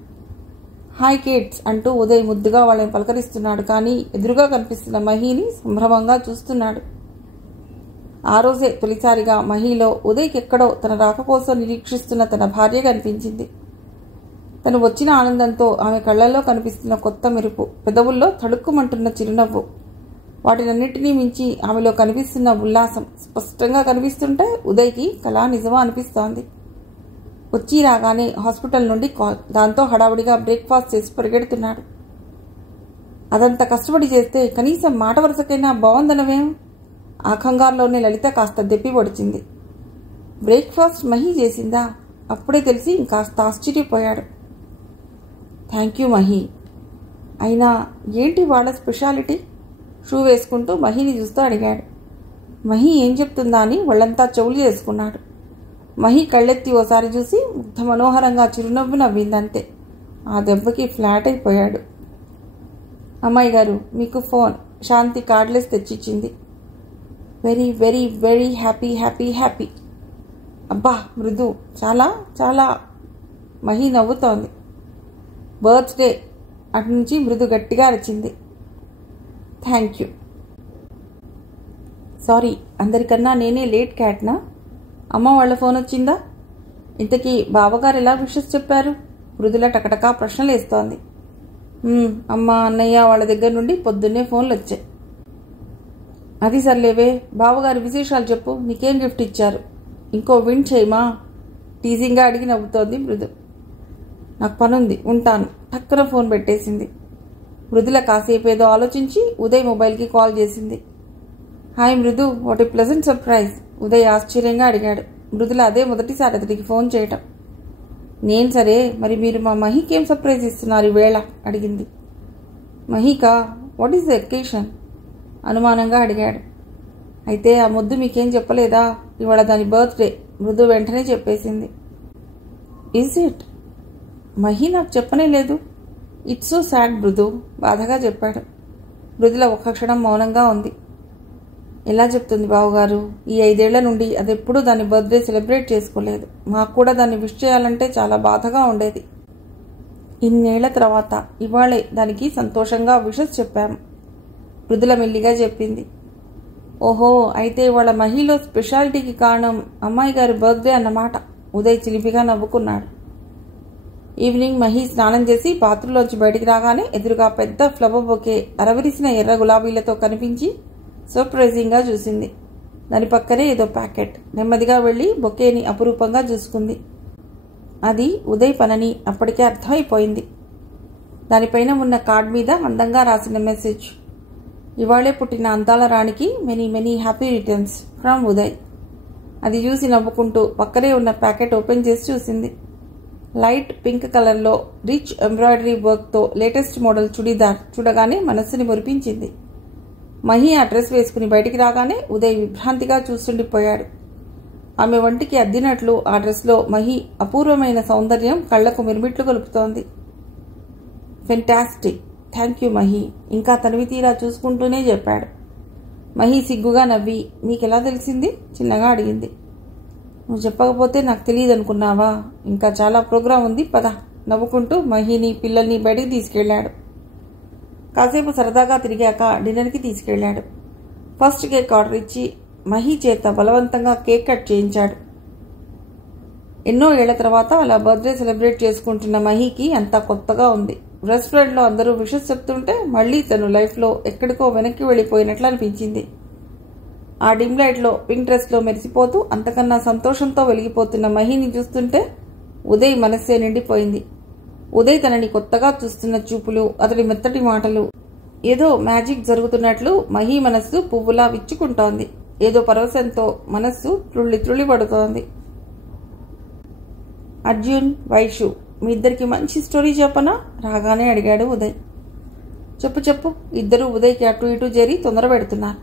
హాయ్ కిడ్స్ అంటూ ఉదయ్ ముద్దుగా వాళ్ళని పలకరిస్తున్నాడు. కానీ ఎదురుగా కనిపిస్తున్న మహిని సంభ్రమంగా చూస్తున్నాడు. ఆ రోజే తొలిసారిగా మహిలో ఉదయ్కి ఎక్కడో తన రాక కోసం నిరీక్షిస్తున్న తన భార్య కనిపించింది. తను వచ్చిన ఆనందంతో ఆమె కళ్లలో కనిపిస్తున్న కొత్త మెరుపు, పెదవుల్లో తడుక్కుమంటున్న చిరునవ్వు, వాటినన్నింటినీ మించి ఆమెలో కనిపిస్తున్న ఉల్లాసం స్పష్టంగా కనిపిస్తుంటే ఉదయ్కి కళ నిజమా అనిపిస్తోంది. వచ్చి రాగానే హాస్పిటల్ నుండి కాల్, దాంతో హడావుడిగా బ్రేక్ఫాస్ట్ చేసి పరిగెడుతున్నాడు. అదంతా కష్టపడి చేస్తే కనీసం మాట వరుసకైనా బాగుందనవేం? ఆ కంగారులోనే లలిత కాస్త దెప్పి పొడిచింది. బ్రేక్ఫాస్ట్ మహి చేసిందా? అప్పుడే తెలిసి ఇంకాస్త ఆశ్చర్యపోయాడు. Thank you Mahi. అయినా ఏంటి వాళ్ళ స్పెషాలిటీ? షూ వేసుకుంటూ మహిని చూస్తూ అడిగాడు. మహి ఏం చెప్తుందా అని వాళ్ళంతా చెవులు చేసుకున్నాడు. మహి కళ్ళెత్తి ఓసారి చూసి ముగ్ధ మనోహరంగా చిరునవ్వు నవ్విందంతే. ఆ దెబ్బకి ఫ్లాట్ అయిపోయాడు. అమ్మాయి గారు, మీకు ఫోన్. శాంతి కార్డ్లెస్ తెచ్చిచ్చింది. Very very very happy happy happy. అబ్బా మృదు, చాలా చాలా. మహి నవ్వుతోంది. బర్త్డే అటునుంచి మృదు గట్టిగా అరిచింది. Thank you. సారీ, అందరికన్నా నేనే లేట్ క్యాట్నా? అమ్మ వాళ్ళ ఫోన్ వచ్చిందా? ఇంతకీ బావగారు ఎలా విషెస్ చెప్పారు? మృదుల టకటకా ప్రశ్నలు వేస్తోంది. అమ్మ, అన్నయ్య వాళ్ళ దగ్గర నుండి పొద్దున్నే ఫోన్లు వచ్చాయి. అది సర్లేవే, బావగారి విశేషాలు చెప్పు. నీకేం గిఫ్ట్ ఇచ్చారు? ఇంకో విన్ చేయమా? టీజింగ్గా అడిగి నవ్వుతోంది మృదు. నాకు పనుంది, ఉంటాను. టక్కున ఫోన్ పెట్టేసింది. మృదుల కాసేపు ఏదో ఆలోచించి ఉదయ్ మొబైల్కి కాల్ చేసింది. హాయ్ మృదు, what a pleasant surprise. Uday ఆశ్చర్యంగా అడిగాడు. మృదుల అదే మొదటిసారి అతడికి ఫోన్ చేయటం. నేను సరే, మరి మీరు మా మహికి ఏం సర్ప్రైజ్ ఇస్తున్నారు ఈవేళ అడిగింది. Mahika, what is the occasion అనుమానంగా అడిగాడు. అయితే ఆ ముద్దు మీకేం చెప్పలేదా? ఇవాళ దాని బర్త్డే. మృదు వెంటనే చెప్పేసింది. Is it? మహి నాకు చెప్పనే లేదు. ఇట్స్ సో సాడ్ మృదు బాధగా చెప్పాడు. మృదుల ఒక్క క్షణం మౌనంగా ఉంది. ఎలా చెప్తుంది బావగారు? ఈ 5 ఏళ్ల నుండి అదెప్పుడూ దాని బర్త్డే సెలబ్రేట్ చేసుకోలేదు. మాకు కూడా దాన్ని విష్ చేయాలంటే చాలా బాధగా ఉండేది. ఇన్నేళ్ల తర్వాత ఇవాళే దానికి సంతోషంగా విషెస్ చెప్పాము. మృదుల మెల్లిగా చెప్పింది. ఓహో, అయితే ఇవాళ మహిలో స్పెషాలిటీకి కారణం అమ్మాయి గారి బర్త్డే అన్నమాట. ఉదయ్ చిలిపిగా నవ్వుకున్నాడు. ఈవినింగ్ మహి స్నానం చేసి బాత్రూంలోంచి బయటికి రాగానే ఎదురుగా పెద్ద ఫ్లవర్ బొకే అరవిరిసిన ఎర్ర గులాబీలతో కనిపించి సర్ప్రైజింగ్గా చూసింది. దాని పక్కనే ఏదో ప్యాకెట్. నెమ్మదిగా వెళ్లి బొకేని అపురూపంగా చూసుకుంది. అది ఉదయ్ పనని అప్పటికే అర్థమైపోయింది. దానిపైన ఉన్న కార్డ్ మీద అందంగా రాసిన మెసేజ్. ఇవాళే పుట్టిన అందాల రాణికి many many happy returns from Uday. అది చూసి నవ్వుకుంటూ పక్కనే ఉన్న ప్యాకెట్ ఓపెన్ చేసి చూసింది. లైట్ పింక్ కలర్లో రిచ్ ఎంబ్రాయిడరీ వర్క్తో లేటెస్ట్ మోడల్ చుడీదార్ చూడగానే మనస్సుని మురిపించింది. మహి ఆ డ్రెస్ వేసుకుని బయటికి రాగానే ఉదయ్ విభ్రాంతిగా చూస్తుండిపోయాడు. ఆమె వంటికి అద్దినట్లు ఆ డ్రెస్లో మహి అపూర్వమైన సౌందర్యం కళ్లకు మిరుమిట్లు గొలుపుతోంది. ఫెంటాస్టిక్, థ్యాంక్ యూ మహి, ఇంకా తనివి తీరా చూసుకుంటూనే చెప్పాడు. మహి సిగ్గుగా నవ్వి, నీకెలా తెలిసింది చిన్నగా అడిగింది. నువ్వు చెప్పకపోతే నాకు తెలియదు అనుకున్నావా? ఇంకా చాలా ప్రోగ్రాం ఉంది, పద నవ్వుకుంటూ మహిని పిల్లల్ని బయటికి తీసుకెళ్లాడు. కాసేపు సరదాగా తిరిగాక డిన్నర్కి తీసుకెళ్లాడు. ఫస్ట్ కేక్ ఆర్డర్ ఇచ్చి మహి చేత బలవంతంగా కేక్ కట్ చేయించాడు. ఎన్నో ఏళ్ల తర్వాత అలా బర్త్డే సెలబ్రేట్ చేసుకుంటున్న మహికి అంతా కొత్తగా ఉంది. రెస్టారెంట్లో అందరూ విషెస్ చెప్తుంటే మళ్లీ తను లైఫ్లో ఎక్కడికో వెనక్కి వెళ్ళిపోయినట్లు అనిపించింది. ఆ డిమ్ లైట్లో పింక్ డ్రెస్లో మెరిసిపోతూ అంతకన్నా సంతోషంతో వెలిగిపోతున్న మహిని చూస్తుంటే ఉదయ్ మనస్సే నిండిపోయింది. ఉదయ్ తనని కొత్తగా చూస్తున్న చూపులు, అతడి మెత్తటి మాటలు, ఏదో మ్యాజిక్ జరుగుతున్నట్లు మహి మనస్సు పువ్వులా విచ్చుకుంటోంది. ఏదో పరవశంతో మనస్సు త్రుళ్ళి పడుతోంది. అర్జున్, వైషు, మీ ఇద్దరికి మంచి స్టోరీ చెప్పనా రాగానే అడిగాడు ఉదయ్. చెప్పు. ఇద్దరు ఉదయ్కి అటు ఇటు చేరి తొందర పెడుతున్నారు.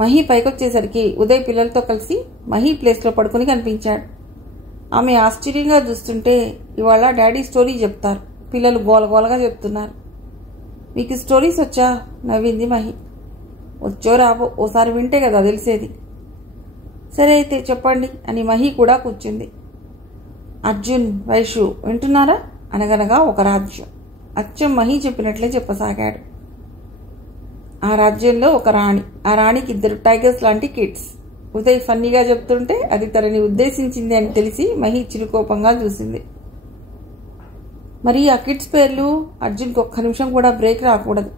మహి పైకొచ్చేసరికి ఉదయ్ పిల్లలతో కలిసి మహి ప్లేస్లో పడుకుని కనిపించాడు. ఆమె ఆశ్చర్యంగా చూస్తుంటే ఇవాళ డాడీ స్టోరీ చెప్తారు, పిల్లలు గోలగోలగా చెప్తున్నారు. మీకు స్టోరీస్ వచ్చా నవ్వింది మహి. వచ్చో రాబో ఓసారి వింటే కదా తెలిసేది. సరే అయితే చెప్పండి అని మహి కూడా కూర్చుంది. అర్జున్, వైషు వింటున్నారా? అనగనగా ఒక రాజ్యం. అచ్చం మహి చెప్పినట్లే చెప్పసాగాడు. ఆ రాజ్యంలో ఒక రాణి. ఆ రాణికి 2 టైగర్స్ లాంటి కిడ్స్. ఉదయ్ ఫన్నీగా చెప్తుంటే అది తనని ఉద్దేశించింది అని తెలిసి మహి చిరుకోపంగా చూసింది. మరి ఆ కిడ్స్ పేర్లు? అర్జున్కి ఒక్క నిమిషం కూడా బ్రేక్ రాకూడదు.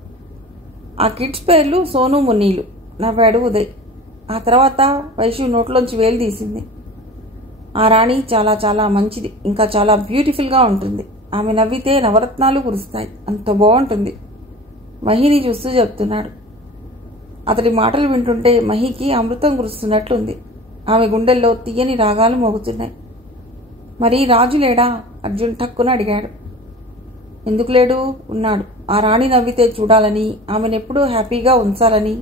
ఆ కిడ్స్ పేర్లు సోను, మున్నీలు నవ్వాడు ఉదయ్. ఆ తర్వాత వైషు నోట్లోంచి వేలు తీసింది. ఆ రాణి చాలా చాలా మంచిది, ఇంకా చాలా బ్యూటిఫుల్గా ఉంటుంది. ఆమె నవ్వితే నవరత్నాలు కురుస్తాయి, అంత బాగుంటుంది. మహిని చూస్తూ చెప్తున్నాడు. అతడి మాటలు వింటుంటే మహికి అమృతం కురుస్తున్నట్లుంది. ఆమె గుండెల్లో తీయని రాగాలు మోగుతున్నాయి. మరి రాజు లేడా? అర్జున్ టక్కున అడిగాడు. ఎందుకు లేడు? ఉన్నాడు. ఆ రాణి నవ్వితే చూడాలని, ఆమెనెప్పుడూ హ్యాపీగా ఉంచాలని,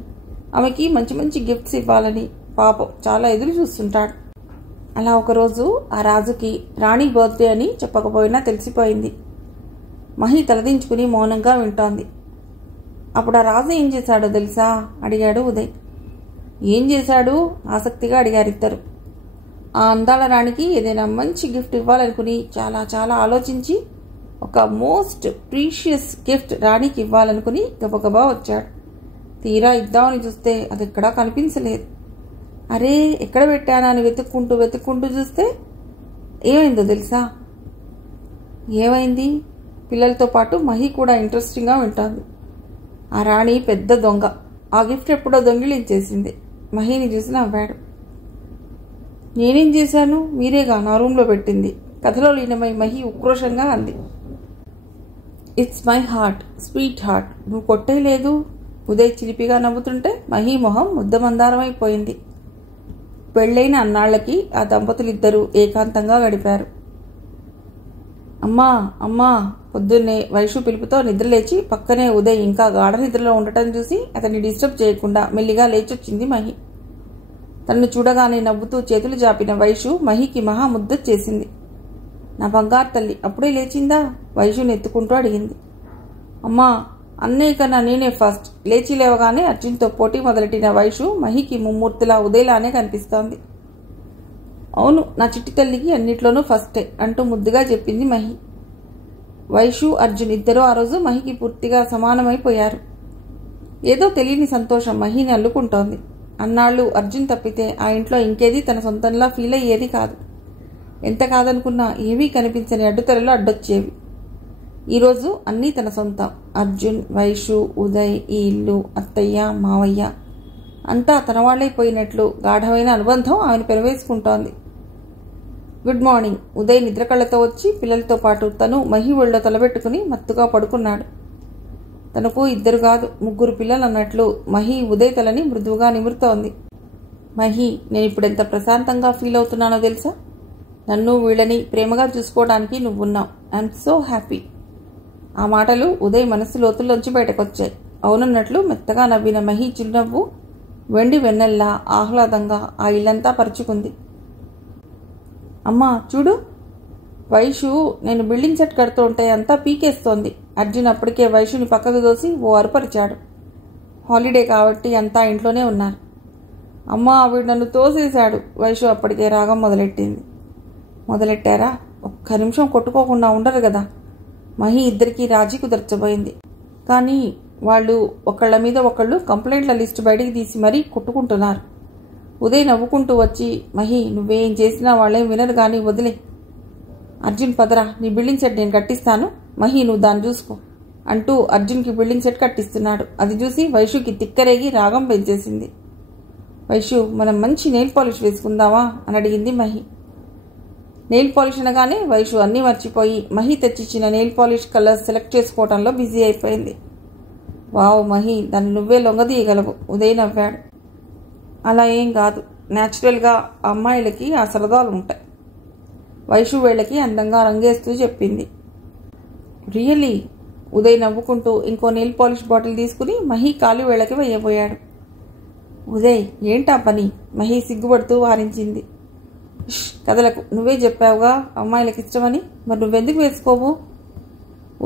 ఆమెకి మంచి మంచి గిఫ్ట్స్ ఇవ్వాలని పాపం చాలా ఎదురు చూస్తుంటాడు. అలా ఒకరోజు ఆ రాజుకి రాణి బర్త్డే అని చెప్పకపోయినా తెలిసిపోయింది. మహి తలదించుకుని మౌనంగా వింటోంది. అప్పుడు ఆ రాజు ఏం చేశాడో తెలుసా అడిగాడు ఉదయ్. ఏం చేశాడు? ఆసక్తిగా అడిగారిద్దరు. ఆ అందాల రాణికి ఏదైనా మంచి గిఫ్ట్ ఇవ్వాలనుకుని చాలా చాలా ఆలోచించి ఒక మోస్ట్ ప్రీషియస్ గిఫ్ట్ రాణికి ఇవ్వాలనుకుని గబగబా వచ్చాడు. తీరా ఇద్దామని చూస్తే అది ఎక్కడా కనిపించలేదు. అరే ఎక్కడ పెట్టానా అని వెతుక్కుంటూ చూస్తే ఏమైందో తెలుసా? ఏమైంది? పిల్లలతో పాటు మహి కూడా ఇంట్రెస్టింగ్గా వింటోంది. ఆ రాణి పెద్ద దొంగ. ఆ గిఫ్ట్ ఎప్పుడో దొంగిలించేసింది. మహిని చూసి నవ్వాడు. నేనేం చేశాను? మీరేగా నా రూమ్లో పెట్టింది. కథలో లీనమై మహి ఉక్రోషంగా అంది. It's my heart, sweet heart, నువ్వు కొట్టేయలేదు. ఉదయ్ చిలిపిగా నవ్వుతుంటే మహి మొహం ముద్దమందారమైపోయింది. పెళ్లైన అన్నాళ్లకి ఆ దంపతులిద్దరూ ఏకాంతంగా గడిపారు. అమ్మా అమ్మా పొద్దున్నే వైషు పిలుపుతో నిద్రలేచి పక్కనే ఉదయ్ ఇంకా గాఢ నిద్రలో ఉండటం చూసి అతన్ని డిస్టర్బ్ చేయకుండా మెల్లిగా లేచొచ్చింది మహి. తనను చూడగానే నవ్వుతూ చేతులు జాపిన వైషు మహికి మహా ముద్ద చేసింది. నా బంగారు తల్లి అప్పుడే లేచిందా? వైషుని ఎత్తుకుంటూ అడిగింది. అమ్మా అన్నయ్య కన్నా నేనే ఫస్ట్. లేచి లేవగానే అర్జున్తో పోటీ మొదలెట్టిన వైషు మహికి ముమ్మూర్తిలా ఉదయలానే కనిపిస్తోంది. అవును, నా చిట్టి తల్లికి అన్నిట్లోనూ ఫస్టే అంటూ ముద్దుగా చెప్పింది మహి. వైషు అర్జున్ ఇద్దరూ ఆ రోజు మహికి పూర్తిగా సమానమైపోయారు. ఏదో తెలియని సంతోషం మహిని అల్లుకుంటోంది. అన్నాళ్ళు అర్జున్ తప్పితే ఆ ఇంట్లో ఇంకేది తన సొంతంలా ఫీల్ అయ్యేది కాదు. ఎంత కాదనుకున్నా ఏమీ కనిపించని అడ్డుతెరలు అడ్డొచ్చేవి. ఈరోజు అన్నీ తన సొంతం. అర్జున్, వైషు, ఉదయ్, ఈ ఇల్లు, అత్తయ్య, మావయ్య అంతా తన వాళ్లైపోయినట్లు గాఢమైన అనుబంధం ఆమెను పెనవేసుకుంటోంది. Good morning. ఉదయ్ నిద్రకళ్లతో వచ్చి పిల్లలతో పాటు తను మహి ఒళ్ళో తలబెట్టుకుని మత్తుగా పడుకున్నాడు. తనకు 2 కాదు 3 పిల్లలు అన్నట్లు మహి ఉదయ్ తలని మృదువుగా నిమురుతోంది. మహి, నేను ఇప్పుడెంత ప్రశాంతంగా ఫీల్ అవుతున్నానో తెలుసా? నన్ను వీళ్ళని ప్రేమగా చూసుకోవడానికి నువ్వున్నావు. I'm so happy. ఆ మాటలు ఉదయ్ మనస్సు లోతుల్లోంచి బయటకొచ్చాయి. అవునన్నట్లు మెత్తగా నవ్విన మహి చిరునవ్వు వెండి వెన్నెల్లా ఆహ్లాదంగా ఆ ఇల్లంతా పరుచుకుంది. అమ్మా చూడు, వైషు నేను బిల్డింగ్ సెట్ కడుతూ ఉంటే అంతా పీకేస్తోంది. అర్జున్ అప్పటికే వైషుని పక్కకు దోసి ఓ అరుపరిచాడు. హాలిడే కాబట్టి అంతా ఇంట్లోనే ఉన్నారు. అమ్మా వీడు నన్ను తోసేశాడు. వైషు అప్పటికే రాగం మొదలెట్టారా? ఒక్క నిమిషం కొట్టుకోకుండా ఉండరు కదా. మహి ఇద్దరికీ రాజీ కుదర్చబోయింది. కానీ వాళ్ళు ఒకళ్ళ మీద ఒకళ్ళు కంప్లైంట్ల లిస్టు బయటికి తీసి మరీ కొట్టుకుంటున్నారు. ఉదయ్ నవ్వుకుంటూ వచ్చి, మహి నువ్వేం చేసినా వాళ్ళేం వినరు కానీ వదిలే. అర్జున్ పదరా, నీ బిల్డింగ్ సెట్ నేను కట్టిస్తాను. మహి నువ్వు దాన్ని చూసుకో అంటూ అర్జున్కి బిల్డింగ్ సెట్ కట్టిస్తున్నాడు. అది చూసి వైషుకి తిక్కరేగి రాగం పెంచేసింది. వైషు మనం మంచి నెయిల్ పాలిష్ వేసుకుందావా అని అడిగింది మహి. నెయిల్ పాలిష్ అనగానే వైషు అన్నీ మర్చిపోయి మహి తెచ్చిచ్చిన నెయిల్ పాలిష్ కలర్స్ సెలెక్ట్ చేసుకోవడంలో బిజీ అయిపోయింది. వావ్ మహి, దాన్ని నువ్వే లొంగదీయగలవు. ఉదయ్ నవ్వాడు. అలా ఏం కాదు, న్యాచురల్గా అమ్మాయిలకి ఆ సరదాలు ఉంటాయి. వైషు వేళ్ళకి అందంగా రంగేస్తూ చెప్పింది. రియల్లీ? ఉదయ్ నవ్వుకుంటూ ఇంకో నెయిల్ పాలిష్ బాటిల్ తీసుకుని మహి కాలు వేళ్ళకి వేయబోయాడు. ఉదయ్ ఏంటా పని? మహి సిగ్గుపడుతూ వారించింది. కదలకు, నువ్వే చెప్పావుగా అమ్మాయిలకు ఇష్టమని, మరి నువ్వెందుకు వేసుకోవు?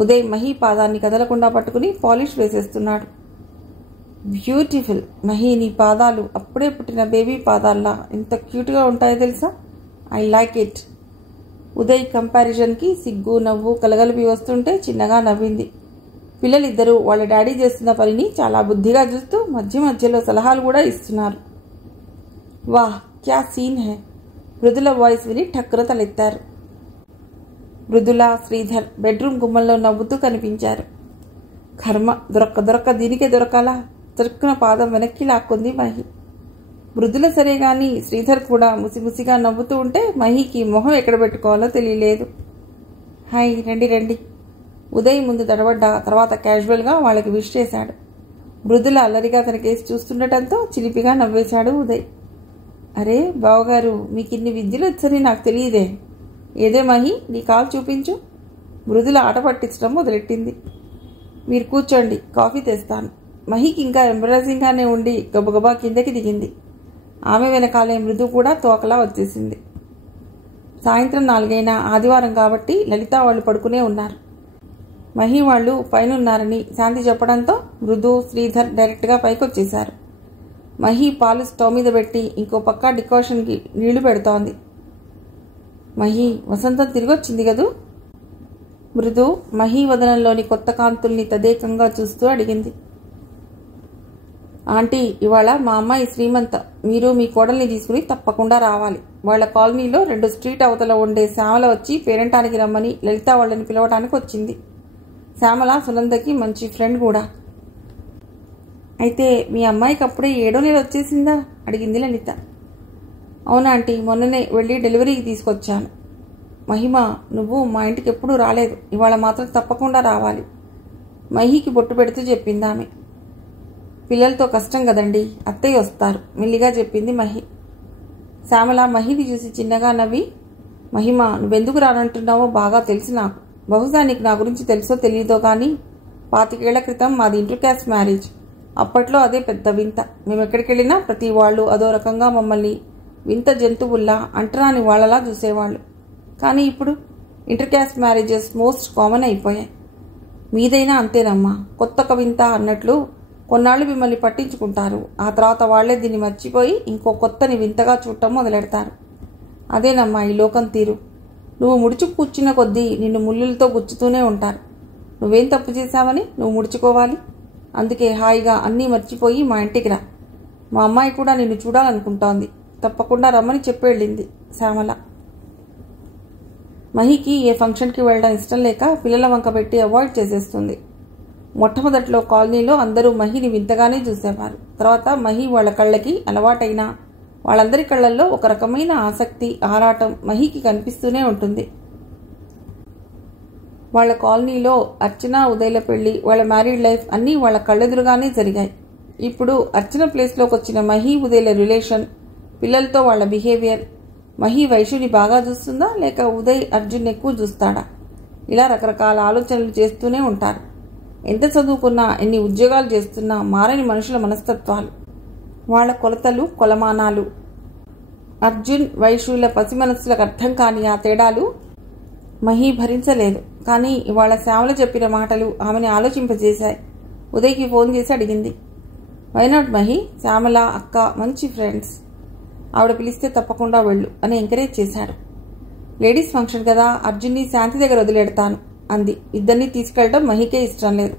ఉదయ్ మహి పాదాన్ని కదలకుండా పట్టుకుని పాలిష్ వేసేస్తున్నాడు. బ్యూటిఫుల్ మహి, నీ పాదాలు అప్పుడే పుట్టిన బేబీ పాదాల్లా ఎంత క్యూట్గా ఉంటాయో తెలుసా. I like it. ఉదయ్ కంపారిజన్కి సిగ్గు నవ్వు కలగలిపి వస్తుంటే చిన్నగా నవ్వింది. పిల్లలిద్దరూ వాళ్ళ డాడీ చేస్తున్న పనిని చాలా బుద్ధిగా చూస్తూ మధ్యలో సలహాలు కూడా ఇస్తున్నారు. వాహ్ క్యా సీన్ హై. మృదుల వాయిస్ విని ఠక్కున తలెత్తారు. మృదుల, శ్రీధర్ బెడ్రూమ్ గుమ్మంలో నవ్వుతూ కనిపించారు. కర్మ, దొరక్క దీనికే దొరకాలా? తరుక్కున పాదం వెనక్కి లాక్కుంది మహి. మృదుల సరే గాని శ్రీధర్ కూడా ముసిముసిగా నవ్వుతూ ఉంటే మహికి మొహం ఎక్కడ పెట్టుకోవాలో తెలియలేదు. హాయ్ రండి. ఉదయ్ ముందు తడబడ్డా తర్వాత క్యాజువల్గా వాళ్ళకి విష్ చేశాడు. మృదుల అల్లరిగా తన కేసు చూస్తుండటంతో చిలిపిగా నవ్వేశాడు ఉదయ్. అరే బావగారు, మీకు ఇన్ని విద్యలు వచ్చని నాకు తెలియదే. ఏదే మహి, నీ కాలు చూపించు. మృదుల ఆట పట్టించడం మొదలెట్టింది. మీరు కూర్చోండి, కాఫీ తెస్తాను. మహికి ఇంకా ఎంబరాజింగ్గానే ఉండి గబగబా కిందకి దిగింది. ఆమె వెనకాలే మృదు కూడా తోకలా వచ్చేసింది. సాయంత్రం 4 అయినా ఆదివారం కాబట్టి లలిత వాళ్ళు పడుకునే ఉన్నారు. మహి వాళ్ళు పైనున్నారని శాంతి చెప్పడంతో మృదు, శ్రీధర్ డైరెక్ట్గా పైకొచ్చేశారు. మహి పాలు స్టవ్ మీద పెట్టి ఇంకో పక్క డికాషన్కి నీళ్లు పెడుతోంది. మహి, వసంతం తిరిగొచ్చింది కదూ? మృదు మహి వదనంలోని కొత్త కాంతుల్ని తదేకంగా చూస్తూ అడిగింది. ఆంటీ, ఇవాళ మా అమ్మాయి శ్రీమంత. మీరు మీ కోడల్ని తీసుకుని తప్పకుండా రావాలి. వాళ్ళ కాలనీలో 2 స్ట్రీట్ అవతల ఉండే శ్యామల వచ్చి పేరెంటానికి రమ్మని లలిత వాళ్ళని పిలవటానికి వచ్చింది. శ్యామల సునందకి మంచి ఫ్రెండ్ కూడా. అయితే మీ అమ్మాయికి అప్పుడే 7వ నెల వచ్చేసిందా అడిగింది లలిత. అవునా ఆంటీ, మొన్ననే వెళ్ళి డెలివరీకి తీసుకొచ్చాను. మహిమ, నువ్వు మా ఇంటికి ఎప్పుడూ రాలేదు, ఇవాళ మాత్రం తప్పకుండా రావాలి. మహికి బొట్టు పెడుతూ చెప్పింది ఆమె. పిల్లలతో కష్టం కదండి, అత్తయ్య వస్తారు మెల్లిగా చెప్పింది మహి. శ్యామల మహిని చూసి చిన్నగా నవ్వి, మహిమ నువ్వెందుకు రానంటున్నావో బాగా తెలిసి నాకు. బహుశా నీకు నా గురించి తెలుసో తెలియదో కానీ 25 ఏళ్ల క్రితం మాది ఇంటర్ క్యాస్ట్ మ్యారేజ్. అప్పట్లో అదే పెద్ద వింత. మేము ఎక్కడికి వెళ్ళినా ప్రతి వాళ్ళు అదో రకంగా మమ్మల్ని వింత జంతువుల్లా అంటరాని వాళ్ళలా చూసేవాళ్ళు. కానీ ఇప్పుడు inter caste marriages most common అయిపోయాయి. మీదైనా అంతేనమ్మా. కొత్త వింత అన్నట్లు కొన్నాళ్ళు మిమ్మల్ని పట్టించుకుంటారు. ఆ తర్వాత వాళ్లే దీన్ని మర్చిపోయి ఇంకో కొత్తని వింతగా చూడటం మొదలెడతారు. అదేనమ్మా ఈ లోకం తీరు. నువ్వు ముడుచు కూర్చున్న కొద్దీ నిన్ను ముళ్ళులతో గుచ్చుతూనే ఉంటారు. నువ్వేం తప్పు చేశావని నువ్వు ముడుచుకోవాలి? అందుకే హాయిగా అన్నీ మర్చిపోయి మా ఇంటికి రా. మా అమ్మాయి కూడా నిన్ను చూడాలనుకుంటోంది. తప్పకుండా రమ్మని చెప్పి వెళ్ళింది శ్యామల. మహికి ఏ ఫంక్షన్కి వెళ్ళడం ఇష్టం లేక పిల్లల వంక పెట్టి అవాయిడ్ చేసేస్తుంది. మొట్టమొదట్లో కాలనీలో అందరూ మహిని వింతగానే చూసేవారు. తర్వాత మహి వాళ్ళ కళ్ళకి అలవాటైనా వాళ్ళందరి కళ్ళల్లో ఒక రకమైన ఆసక్తి, ఆరాటం మహికి కనిపిస్తూనే ఉంటుంది. వాళ్ళ కాలనీలో అర్చన, ఉదయ్ల పెళ్లి, వాళ్ళ మ్యారీడ్ లైఫ్ అన్నీ వాళ్ళ కళ్ళెదురుగానే జరిగాయి. ఇప్పుడు అర్చన ప్లేస్లోకి వచ్చిన మహి, ఉదయ్ల రిలేషన్, పిల్లలతో వాళ్ళ బిహేవియర్, మహి వైషుని బాగా చూస్తుందా లేక ఉదయ్ అర్జున్ ఎక్కువ చూస్తాడా? ఇలా రకరకాల ఆలోచనలు చేస్తూనే ఉంటారు. ఎంత చదువుకున్నా, ఎన్ని ఉద్యోగాలు చేస్తున్నా మారని మనుషుల మనస్తత్వాలు, వాళ్ళ కొలతలు, కొలమానాలు. అర్జున్, వైషుల పసి మనస్సులకు అర్థం కాని ఆ తేడాలు మహి భరించలేదు. కానీ ఇవాళ శ్యామల చెప్పిన మాటలు ఆమెని ఆలోచింపజేశాయి. ఉదయ్కి ఫోన్ చేసి అడిగింది, వైనాట్ మహి, శ్యామల అక్క మంచి ఫ్రెండ్స్, ఆవిడ పిలిస్తే తప్పకుండా వెళ్ళు అని ఎంకరేజ్ చేశాడు. లేడీస్ ఫంక్షన్ కదా, అర్జున్ని శాంతి దగ్గర వదిలేడతాను అంది. ఇద్దరిని తీసుకెళ్లడం మహికే ఇష్టం లేదు.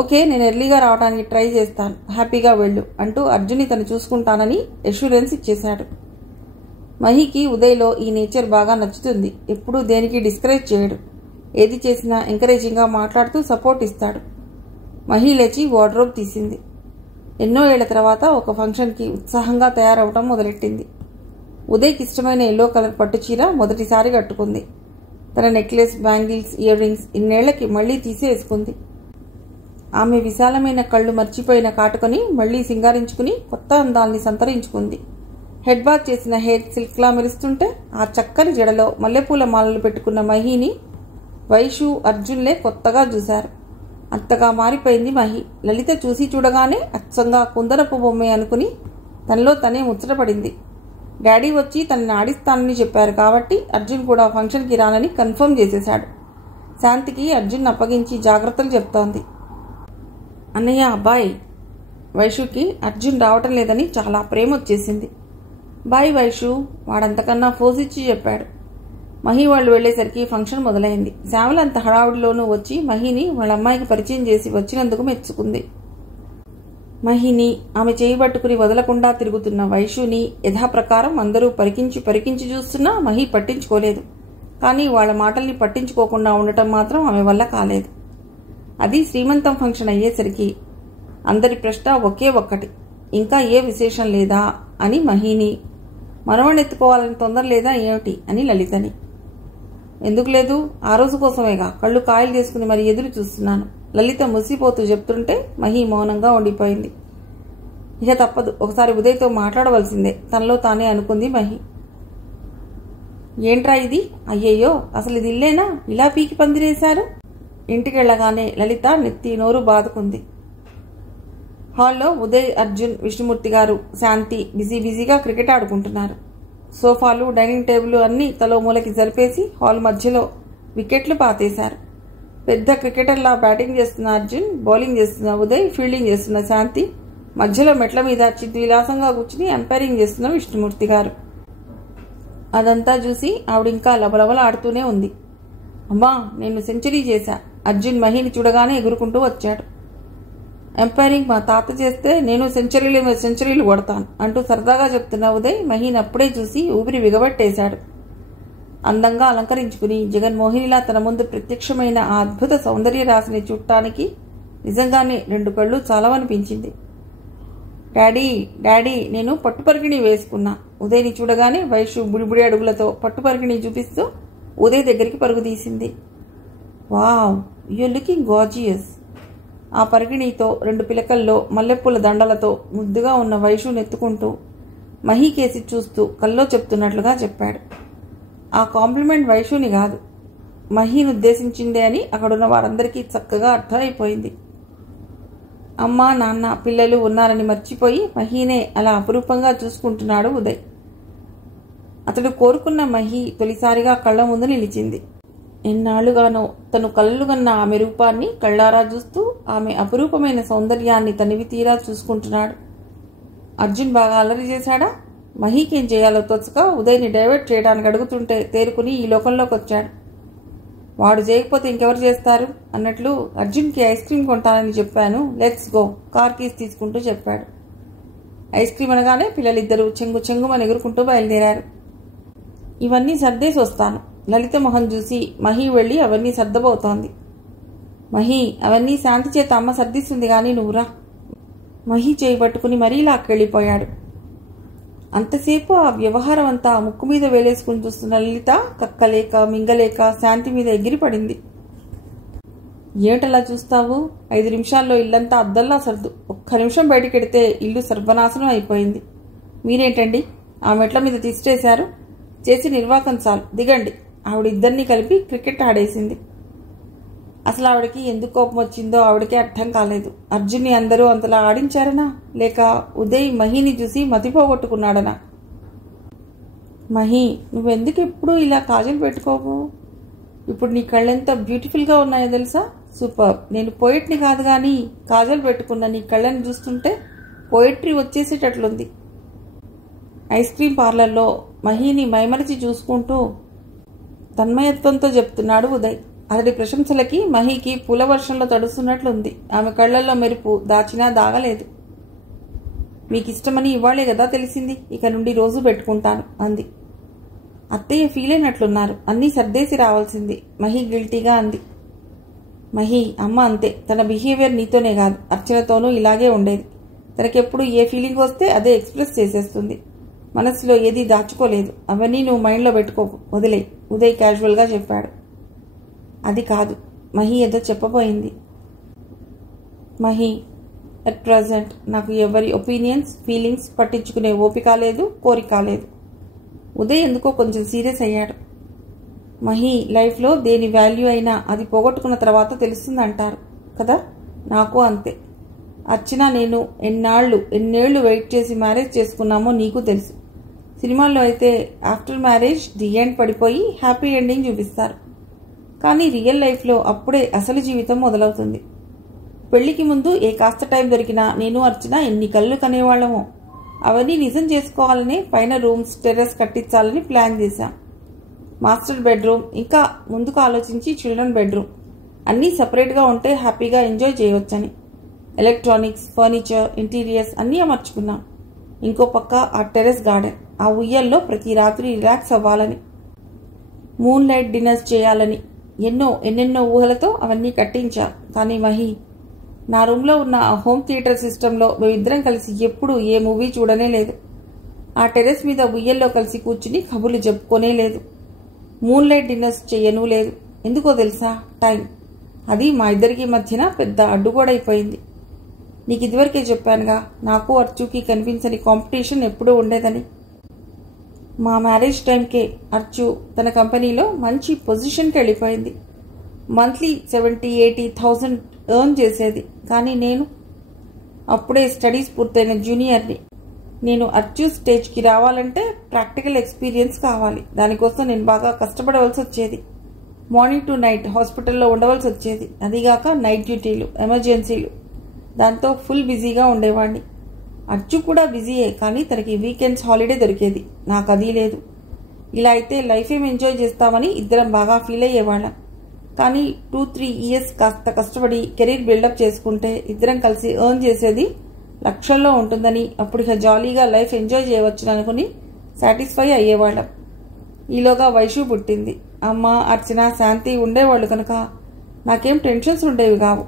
ఓకే, నేను ఎర్లీగా రావడానికి ట్రై చేస్తాను, హ్యాపీగా వెళ్ళు అంటూ అర్జున్ని తను చూసుకుంటానని అష్యూరెన్స్ ఇచ్చేశాడు. మహికి ఉదయ్లో ఈ నేచర్ బాగా నచ్చుతుంది. ఎప్పుడూ దేనికి డిస్కరేజ్ చేయడు. ఏది చేసినా ఎంకరేజింగ్గా మాట్లాడుతూ సపోర్ట్ ఇస్తాడు. మహి లేచి వార్డ్రోబ్ తీసింది. ఎన్నో ఏళ్ల తర్వాత ఒక ఫంక్షన్కి ఉత్సాహంగా తయారవటం మొదలెట్టింది. ఉదయ్కి ఇష్టమైన ఎల్లో కలర్ పట్టుచీర మొదటిసారి కట్టుకుంది. తన నెక్లెస్, బ్యాంగిల్స్, ఇయర్ రింగ్స్ ఇన్నేళ్లకి మళ్లీ తీసేసుకుంది. ఆమె విశాలమైన కళ్ళు మర్చిపోయిన కాటుకొని మళ్లీ సింగారించుకుని కొత్త అందాల్ని సంతరించుకుంది. హెడ్ బాత్ చేసిన హెయిర్ సిల్క్లా మెరుస్తుంటే ఆ చక్కని జడలో మల్లెపూల మాలలు పెట్టుకున్న మహిని వైషు, అర్జున్లే కొత్తగా చూశారు. అంతగా మారిపోయింది మహి. లలిత చూసి చూడగానే అచ్చంగా కుందరపు బొమ్మే అనుకుని తనలో తనే ముచ్చటపడింది. డాడీ వచ్చి తనని ఆడిస్తానని చెప్పారు కాబట్టి అర్జున్ కూడా ఫంక్షన్కి రానని కన్ఫర్మ్ చేసేశాడు. శాంతికి అర్జున్ అప్పగించి జాగ్రత్తలు చెప్తోంది. అన్నయ్య అబ్బాయి. వైషుకి అర్జున్ రావటం లేదని చాలా ప్రేమ వచ్చేసింది. బాయ్ వైషు, వాడంతకన్నా ఫోర్స్ ఇచ్చి చెప్పాడు. మహి వాళ్ళు వెళ్లేసరికి ఫంక్షన్ మొదలైంది. శ్యామల అంత హడావుడిలోనూ వచ్చి మహిని వాళ్ళ అమ్మాయికి పరిచయం చేసి వచ్చినందుకు మెచ్చుకుంది. మహిని, ఆమె చేయబట్టుకుని వదలకుండా తిరుగుతున్న వైషుని యథాప్రకారం అందరూ పరికించి చూస్తున్నా మహి పట్టించుకోలేదు. కానీ వాళ్ళ మాటల్ని పట్టించుకోకుండా ఉండటం మాత్రం ఆమె వల్ల కాలేదు. అది శ్రీమంతం ఫంక్షన్ అయ్యేసరికి అందరి ప్రశ్న ఒకే ఒక్కటి, ఇంకా ఏ విశేషం లేదా అని మహిని, మనవణ్ణెత్తుకోవాలని తొందర లేదా ఏమిటి అని లలితని. ఎందుకు లేదు, ఆ రోజు కోసమేగా, కళ్ళు కాయలు చేసుకుని మరి ఎదురు చూస్తున్నాను లలిత ముసిపోతూ చెప్తుంటే మహి మౌనంగా ఉండిపోయింది. ఇక తప్పదు, ఒకసారి ఉదయ్తో మాట్లాడవలసిందే తనలో తానే అనుకుంది మహి. ఏంట్రా ఇది, అయ్యయ్యో అసలు ఇది ఇల్లేనా, ఇలా పీకి పందిరేశారు? ఇంటికెళ్లగానే లలిత నెత్తి నోరు బాదుకుంది. హాల్లో ఉదయ్, అర్జున్, విష్ణుమూర్తి గారు, శాంతి బిజీగా క్రికెట్ ఆడుకుంటున్నారు. సోఫాలు, డైనింగ్ టేబుల్ అన్నీ తలో మూలకి జరిపేసి హాల్ మధ్యలో వికెట్లు పాతేశారు. పెద్ద క్రికెటర్లా బ్యాటింగ్ చేస్తున్న అర్జున్, బౌలింగ్ చేస్తున్న ఉదయ్, ఫీల్డింగ్ చేస్తున్న శాంతి, మధ్యలో మెట్ల మీద చిద్విలాసంగా కూర్చుని ఎంపైరింగ్ చేస్తున్న విష్ణుమూర్తి గారు. అదంతా చూసి ఆవిడింకా లబలబల ఆడుతూనే ఉంది. అమ్మా, నేను సెంచరీ చేశా. అర్జున్ మహిని చూడగానే ఎగురుకుంటూ వచ్చాడు. ఎంపైరింగ్ మా తాత చేస్తే నేను సెంచరీలు కొడతాను అంటూ సరదాగా చెప్తున్న ఉదయ్ మహిని అప్పుడే చూసి ఊపిరి బిగబట్టేశాడు. అందంగా అలంకరించుకుని జగన్మోహినిలా తన ముందు ప్రత్యక్షమైన ఆ అద్భుత సౌందర్య రాశిని చూడటానికి నిజంగానే 2 కళ్ళు చాలవనిపించింది. డాడీ నేను పట్టుపరికిణి వేసుకున్నా. ఉదయ్ని చూడగానే వైషు బుడిబుడి అడుగులతో పట్టుపరికిణి చూపిస్తూ ఉదయ్ దగ్గరికి పరుగు తీసింది. Wow, you looking gorgeous. ఆ పరికిణితో 2 పిలకల్లో మల్లెపూల దండలతో ముద్దుగా ఉన్న వైషుని ఎత్తుకుంటూ మహి కేసి చూస్తూ కల్లో చెప్తున్నట్లుగా చెప్పాడు. ఆ కాంప్లిమెంట్ వైషుని కాదు, మహీని ఉద్దేశించిందే అని అక్కడున్న వారందరికీ చక్కగా అర్థమైపోయింది. అమ్మ, నాన్న, పిల్లలు ఉన్నారని మర్చిపోయి మహీనే అలా అపురూపంగా చూసుకుంటున్నాడు ఉదయ్. అతడు కోరుకున్న మహి తొలిసారిగా కళ్ళ ముందు నిలిచింది. ఎన్నాళ్లుగానో తను కళ్ళుగన్న ఆమె రూపాన్ని కళ్ళారా చూస్తూ ఆమె అపురూపమైన సౌందర్యాన్ని తనివి తీరా చూసుకుంటున్నాడు. అర్జున్ బాగా అల్లరి చేశాడా? మహీకేం చేయాలో తోచక ఉదయ్ని డైవర్ట్ చేయడానికి అడుగుతుంటే తేరుకుని ఈ లోకంలోకి వచ్చాడు. వాడు చేయకపోతే ఇంకెవరు చేస్తారు అన్నట్లు అర్జున్కి ఐస్ క్రీమ్ కొంటానని చెప్పాను, లెట్స్ గో, కార్ కీస్ తీసుకుంటూ చెప్పాడు. ఐస్ క్రీమ్ అనగానే పిల్లలిద్దరూ చెంగు చెంగుమని ఎగురుకుంటూ బయలుదేరారు. ఇవన్నీ సర్దేసి వస్తాను. లలిత మొహం చూసి మహి వెళ్ళి అవన్నీ సర్దబోతోంది. మహి, అవన్నీ శాంతి చేత అమ్మ సర్దిస్తుంది గాని నువ్వురా. మహి చేయి పట్టుకుని మరీ లాక్కెళ్ళిపోయాడు. అంతసేపు ఆ వ్యవహారం అంతా ముక్కు మీద వేలేసుకుని చూస్తున్న లలిత కక్కలేక మింగలేక శాంతి మీద ఎగిరిపడింది. ఏమిటలా చూస్తావు? 5 నిమిషాల్లో ఇల్లంతా అద్దల్లా సర్దు. ఒక్క నిమిషం బయటికెడితే ఇల్లు సర్వనాశనం అయిపోయింది. మీరేంటండి ఆ మెట్ల మీద తిష్టేశారు? చేసి నిర్వాకం చాలు, దిగండి. ఆవిడిద్దరినీ కలిపి క్రికెట్ ఆడేసింది. అసలు ఆవిడకి ఎందుకు కోపం వచ్చిందో ఆవిడకే అర్థం కాలేదు. అర్జున్ని అందరూ అంతలా ఆడించారనా, లేక ఉదయ్ మహిని చూసి మతిపోగొట్టుకున్నాడనా? మహి, నువ్వెందుకు ఎప్పుడూ ఇలా కాజల్ పెట్టుకోవు? ఇప్పుడు నీ కళ్ళెంత బ్యూటిఫుల్గా ఉన్నాయో తెలుసా? సూపర్. నేను పోయిట్ని కాదు కానీ కాజల్ పెట్టుకున్న నీ కళ్ళని చూస్తుంటే పోయిట్రీ వచ్చేసేటట్లుంది. ఐస్ క్రీమ్ పార్లర్లో మహిని మైమరిచి చూసుకుంటూ తన్మయత్వంతో చెప్తున్నాడు ఉదయ్. అతడి ప్రశంసలకి మహికి పూల వర్షంలో తడుస్తున్నట్లుంది. ఆమె కళ్లల్లో మెరుపు దాచినా దాగలేదు. మీకిష్టమని ఇవాళ్లే కదా తెలిసింది, ఇక నుండి రోజు పెట్టుకుంటాను అంది. అత్తయ్య ఫీల్ అయినట్లున్నారు, అన్నీ సర్దేసి రావాల్సింది, మహి గిల్టీగా అంది. మహి, అమ్మ అంతే. తన బిహేవియర్ నీతోనే కాదు అర్చనతోనూ ఇలాగే ఉండేది. తనకెప్పుడు ఏ ఫీలింగ్ వస్తే అదే ఎక్స్ప్రెస్ చేసేస్తుంది. మనసులో ఏదీ దాచుకోలేదు. అవన్నీ నువ్వు మైండ్లో పెట్టుకోకు, వదిలే, ఉదయ్ క్యాజువల్గా చెప్పాడు. అది కాదు, మహి ఏదో చెప్పబోయింది. మహి, అట్ ప్రజెంట్ నాకు ఎవరి ఒపీనియన్స్, ఫీలింగ్స్ పట్టించుకునే ఓపిక లేదు, కోరిక లేదు. ఉదయ్ ఎందుకో కొంచెం సీరియస్ అయ్యాడు. మహి, లైఫ్లో దేని వాల్యూ అయినా అది పోగొట్టుకున్న తర్వాత తెలుస్తుందంటారు కదా, నాకు అంతే. అర్చన నేను ఎన్నేళ్లు వెయిట్ చేసి మ్యారేజ్ చేసుకున్నామో నీకు తెలుసు. సినిమాల్లో అయితే ఆఫ్టర్ మ్యారేజ్ ది ఎండ్ పడిపోయి హ్యాపీ ఎండింగ్ చూపిస్తారు. కానీ రియల్ లైఫ్లో అప్పుడే అసలు జీవితం మొదలవుతుంది. పెళ్లికి ముందు ఏ కాస్త టైం దొరికినా నేను అర్చన ఎన్ని కళ్ళు కనేవాళ్ళమో. అవన్నీ నిజం చేసుకోవాలని పైన రూమ్స్, టెర్రస్ కట్టించాలని ప్లాన్ చేశాం. మాస్టర్ బెడ్రూమ్, ఇంకా ముందుకు ఆలోచించి చిల్డ్రన్ బెడ్రూమ్ అన్నీ సపరేట్గా ఉంటే హ్యాపీగా ఎంజాయ్ చేయవచ్చని. ఎలక్ట్రానిక్స్, ఫర్నిచర్, ఇంటీరియర్స్ అన్నీ అమర్చుకున్నాం. ఇంకో పక్క ఆ టెర్రస్ గార్డెన్, ఆ ఉయ్యల్లో ప్రతి రాత్రి రిలాక్స్ అవ్వాలని, మూన్ లైట్ డిన్నర్స్ చేయాలని ఎన్నెన్నో ఊహలతో అవన్నీ కట్టించా. కానీ మహి, నా రూమ్లో ఉన్న ఆ హోమ్ థియేటర్ సిస్టంలో మేమిద్దరం కలిసి ఎప్పుడూ ఏ మూవీ చూడనే లేదు. ఆ టెర్రస్ మీద ఉయ్యల్లో కలిసి కూర్చుని కబుర్లు చెప్పుకోనే లేదు. మూన్ లైట్ డిన్నర్స్ చెయ్యనూ లేదు. ఎందుకో తెలుసా? టైం. అది మా ఇద్దరికి మధ్యన పెద్ద అడ్డుగోడైపోయింది. నీకు ఇదివరకే చెప్పానుగా, నాకు అర్చుకి కనిపించని కాంపిటీషన్ ఎప్పుడూ ఉండేదని. మా మ్యారేజ్ టైంకే అర్చు తన కంపెనీలో మంచి పొజిషన్కి వెళ్ళిపోయింది. మంత్లీ 70,000-80,000 ఎర్న్ చేసేది. కానీ నేను అప్పుడే స్టడీస్ పూర్తయిన జూనియర్ని. నేను అర్చు స్టేజ్కి రావాలంటే ప్రాక్టికల్ ఎక్స్పీరియన్స్ కావాలి. దానికోసం నేను బాగా కష్టపడవలసి వచ్చేది. మార్నింగ్ టు నైట్ హాస్పిటల్లో ఉండవలసి వచ్చేది. అదిగాక నైట్ డ్యూటీలు, ఎమర్జెన్సీలు, దాంతో ఫుల్ బిజీగా ఉండేవాడిని. అర్చు కూడా బిజీయే, కానీ తనకి వీకెండ్స్ హాలిడే దొరికేది. నాకు అది లేదు. ఇలా అయితే లైఫ్ ఏం ఎంజాయ్ చేస్తామని ఇద్దరం బాగా ఫీల్ అయ్యేవాళ్ళం. కానీ 2-3 ఇయర్స్ కాస్త కష్టపడి కెరీర్ బిల్డప్ చేసుకుంటే ఇద్దరం కలిసి ఎర్న్ చేసేది లక్షల్లో ఉంటుందని, అప్పుడు ఇక జాలీగా లైఫ్ ఎంజాయ్ చేయవచ్చు అనుకుని సాటిస్ఫై అయ్యేవాళ్ళం. ఈలోగా వైషు పుట్టింది. అమ్మ, అర్చన, శాంతి ఉండేవాళ్ళు కనుక నాకేం టెన్షన్స్ ఉండేవి కావు.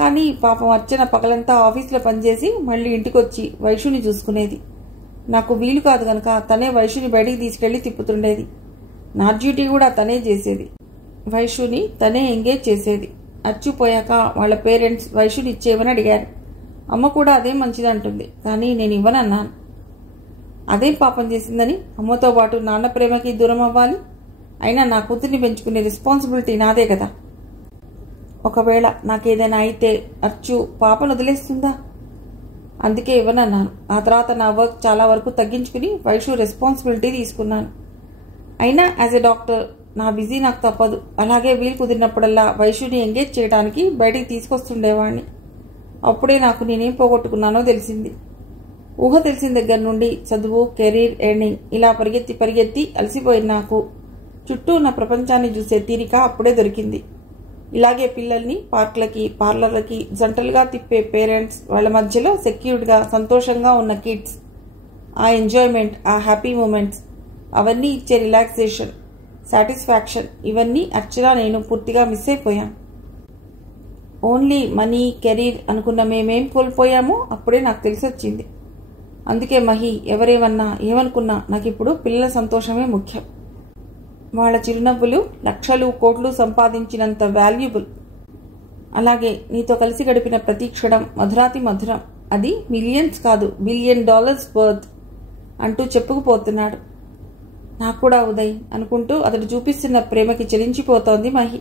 కానీ పాపం అర్చన పగలంతా ఆఫీస్లో పనిచేసి మళ్ళీ ఇంటికొచ్చి వైషుని చూసుకునేది. నాకు వీలు కాదు కనుక తనే వైషుని బయటికి తీసుకెళ్లి తిప్పుతుండేది. నా డ్యూటీ కూడా తనే చేసేది. వైషుని తనే ఎంగేజ్ చేసేది. అర్చు పోయాక వాళ్ళ పేరెంట్స్ వైషుని ఇచ్చేవని అడిగారు. అమ్మ కూడా అదే మంచిదంటుంది, కానీ నేను ఇవ్వనన్నాను. అదేం పాపం చేసిందని అమ్మతో పాటు నాన్న ప్రేమకి దూరం అవ్వాలి? అయినా నా కూతుర్ని పెంచుకునే రెస్పాన్సిబిలిటీ నాదే కదా. ఒకవేళ నాకేదైనా అయితే అర్చు పాపను వదిలేస్తుందా? అందుకే ఇవ్వనన్నాను. ఆ తర్వాత నా వర్క్ చాలా వరకు తగ్గించుకుని వైషు రెస్పాన్సిబిలిటీ తీసుకున్నాను. అయినా యాజ్ ఎ డాక్టర్ నా బిజీ నాకు తప్పదు. అలాగే వీలు కుదిరినప్పుడల్లా వైషుని ఎంగేజ్ చేయడానికి బయటికి తీసుకొస్తుండేవాడిని. అప్పుడే నాకు నేనేం పోగొట్టుకున్నానో తెలిసింది. ఊహ తెలిసిన దగ్గర నుండి చదువు, కెరీర్, ఎర్నింగ్ ఇలా పరిగెత్తి పరిగెత్తి అలసిపోయిన నాకు చుట్టూ ఉన్న ప్రపంచాన్ని చూసే తీరిక అప్పుడే దొరికింది. ఇలాగే పిల్లల్ని పార్కులకి, పార్లర్లకి జంటలుగా తిప్పే పేరెంట్స్, వాళ్ళ మధ్యలో సెక్యూర్డ్గా సంతోషంగా ఉన్న కిడ్స్, ఆ ఎంజాయ్మెంట్, ఆ హ్యాపీ మూమెంట్స్, అవన్నీ ఇచ్చే రిలాక్సేషన్, సాటిస్ఫాక్షన్, ఇవన్నీ అర్చన నేను పూర్తిగా మిస్ అయిపోయాం. ఓన్లీ మనీ, కెరీర్ అనుకున్న మేమేం కోల్పోయామో అప్పుడే నాకు తెలిసొచ్చింది. అందుకే మహి ఎవరేమన్నా ఏమనుకున్నా నాకు ఇప్పుడు పిల్లల సంతోషమే ముఖ్యం. వాళ్ళ చిరునవ్వులు లక్షలు కోట్లు సంపాదించినంత వాల్యుబుల్. అలాగే నీతో కలిసి గడిపిన ప్రతి క్షణం మధురాతి మధురం. అది మిలియన్స్ కాదు, $1 బిలియన్ వర్త్ అంటూ చెప్పుకుపోతున్నాడు. నాకు కూడా ఉదయ్ అనుకుంటూ అతడు చూపిస్తున్న ప్రేమకి చెలించిపోతోంది మహి.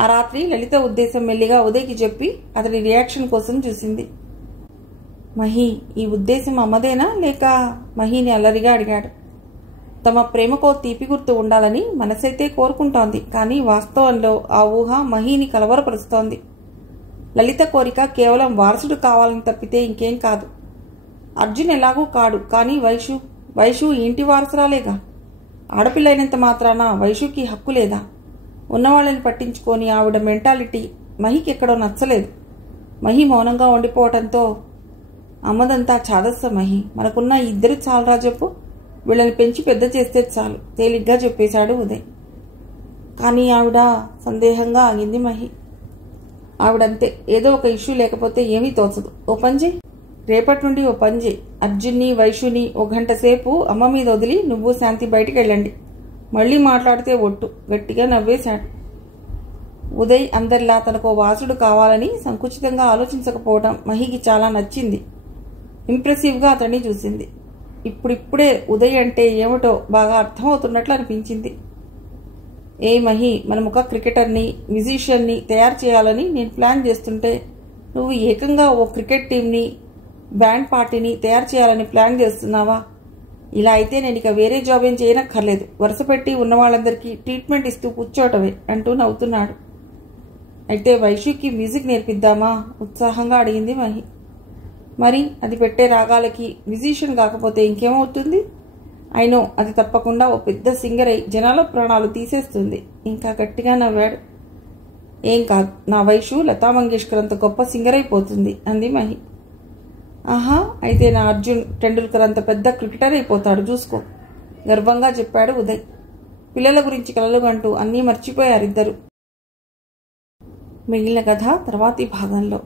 ఆ రాత్రి లలిత ఉద్దేశం మెల్లిగా ఉదయ్కి చెప్పి అతడి రియాక్షన్ కోసం చూసింది. మహి, ఈ ఉద్దేశం అమ్మదేనా లేక? మహిని అల్లరిగా అడిగాడు. తమ ప్రేమకో తీపి గుర్తు ఉండాలని మనసైతే కోరుకుంటోంది. కానీ వాస్తవంలో ఆ ఊహ మహిని కలవరపరుస్తోంది. లలిత కోరిక కేవలం వారసుడు కావాలని తప్పితే ఇంకేం కాదు. అర్జున్ ఎలాగూ కాడు. కానీ వైషు ఇంటి వారసురాలేగా. ఆడపిల్ల అయినంత మాత్రాన వైషుకి హక్కు లేదా? ఉన్నవాళ్ళని పట్టించుకొని ఆవిడ మెంటాలిటీ మహికి ఎక్కడో నచ్చలేదు. మహి మౌనంగా ఉండిపోవటంతో అమ్మదంతా చాదస్స మహి, మనకున్న ఇద్దరు చాలరా చెప్పు, వీళ్ళని పెంచి పెద్ద చేస్తే చాలు తేలిగ్గా చెప్పేశాడు ఉదయ్. కానీ ఆవిడ సందేహంగా ఆగింది మహి. ఆవిడంతే, ఏదో ఒక ఇష్యూ లేకపోతే ఏమీ తోచదు. ఓ పంజి, రేపటి నుండి ఓ పంజి, అర్జున్ని వైషుని 1 గంట సేపు అమ్మ మీద వదిలి నువ్వు శాంతి బయటికి వెళ్ళండి. మళ్లీ మాట్లాడితే ఒట్టు. గట్టిగా నవ్వేశాడు. ఉదయ్ అందరిలా తనకో వాసుడు కావాలని సంకుచితంగా ఆలోచించకపోవడం మహికి చాలా నచ్చింది. ఇంప్రెసివ్గా అతన్ని చూసింది. ఇప్పుడిప్పుడే ఉదయ్ అంటే ఏమిటో బాగా అర్థమవుతున్నట్లు అనిపించింది. ఏ మహి, మనం ఒక క్రికెటర్ని, మ్యూజిషియన్ని తయారు చేయాలని నేను ప్లాన్ చేస్తుంటే నువ్వు ఏకంగా ఓ క్రికెట్ టీంని, బ్యాండ్ పార్టీని తయారు చేయాలని ప్లాన్ చేస్తున్నావా? ఇలా అయితే నేను ఇక వేరే జాబ్ ఏం చేయనక్కర్లేదు. వరుస పెట్టి ఉన్న వాళ్ళందరికీ ట్రీట్మెంట్ ఇస్తూ కూర్చోవటమే అంటూ నవ్వుతున్నాడు. అయితే వైషుకి మ్యూజిక్ నేర్పిద్దామా? ఉత్సాహంగా అడిగింది మహి. మరి అది పెట్టే రాగాలకి మ్యూజిషియన్ కాకపోతే ఇంకేమవుతుంది? అయినో అది తప్పకుండా ఓ పెద్ద సింగర్ అయి జనాల ప్రాణాలు తీసేస్తుంది. ఇంకా గట్టిగా నవ్వాడు. ఏం కాదు, నా వైషు లతా మంగేష్కర్ అంత గొప్ప సింగర్ అయిపోతుంది అంది మహి. ఆహా, అయితే నా అర్జున్ టెండూల్కర్ అంత పెద్ద క్రికెటర్ అయిపోతాడు చూసుకో గర్వంగా చెప్పాడు ఉదయ్. పిల్లల గురించి కలలుగంటూ అన్నీ మర్చిపోయారిద్దరు. మిగిలిన కథ తర్వాతి భాగంలో.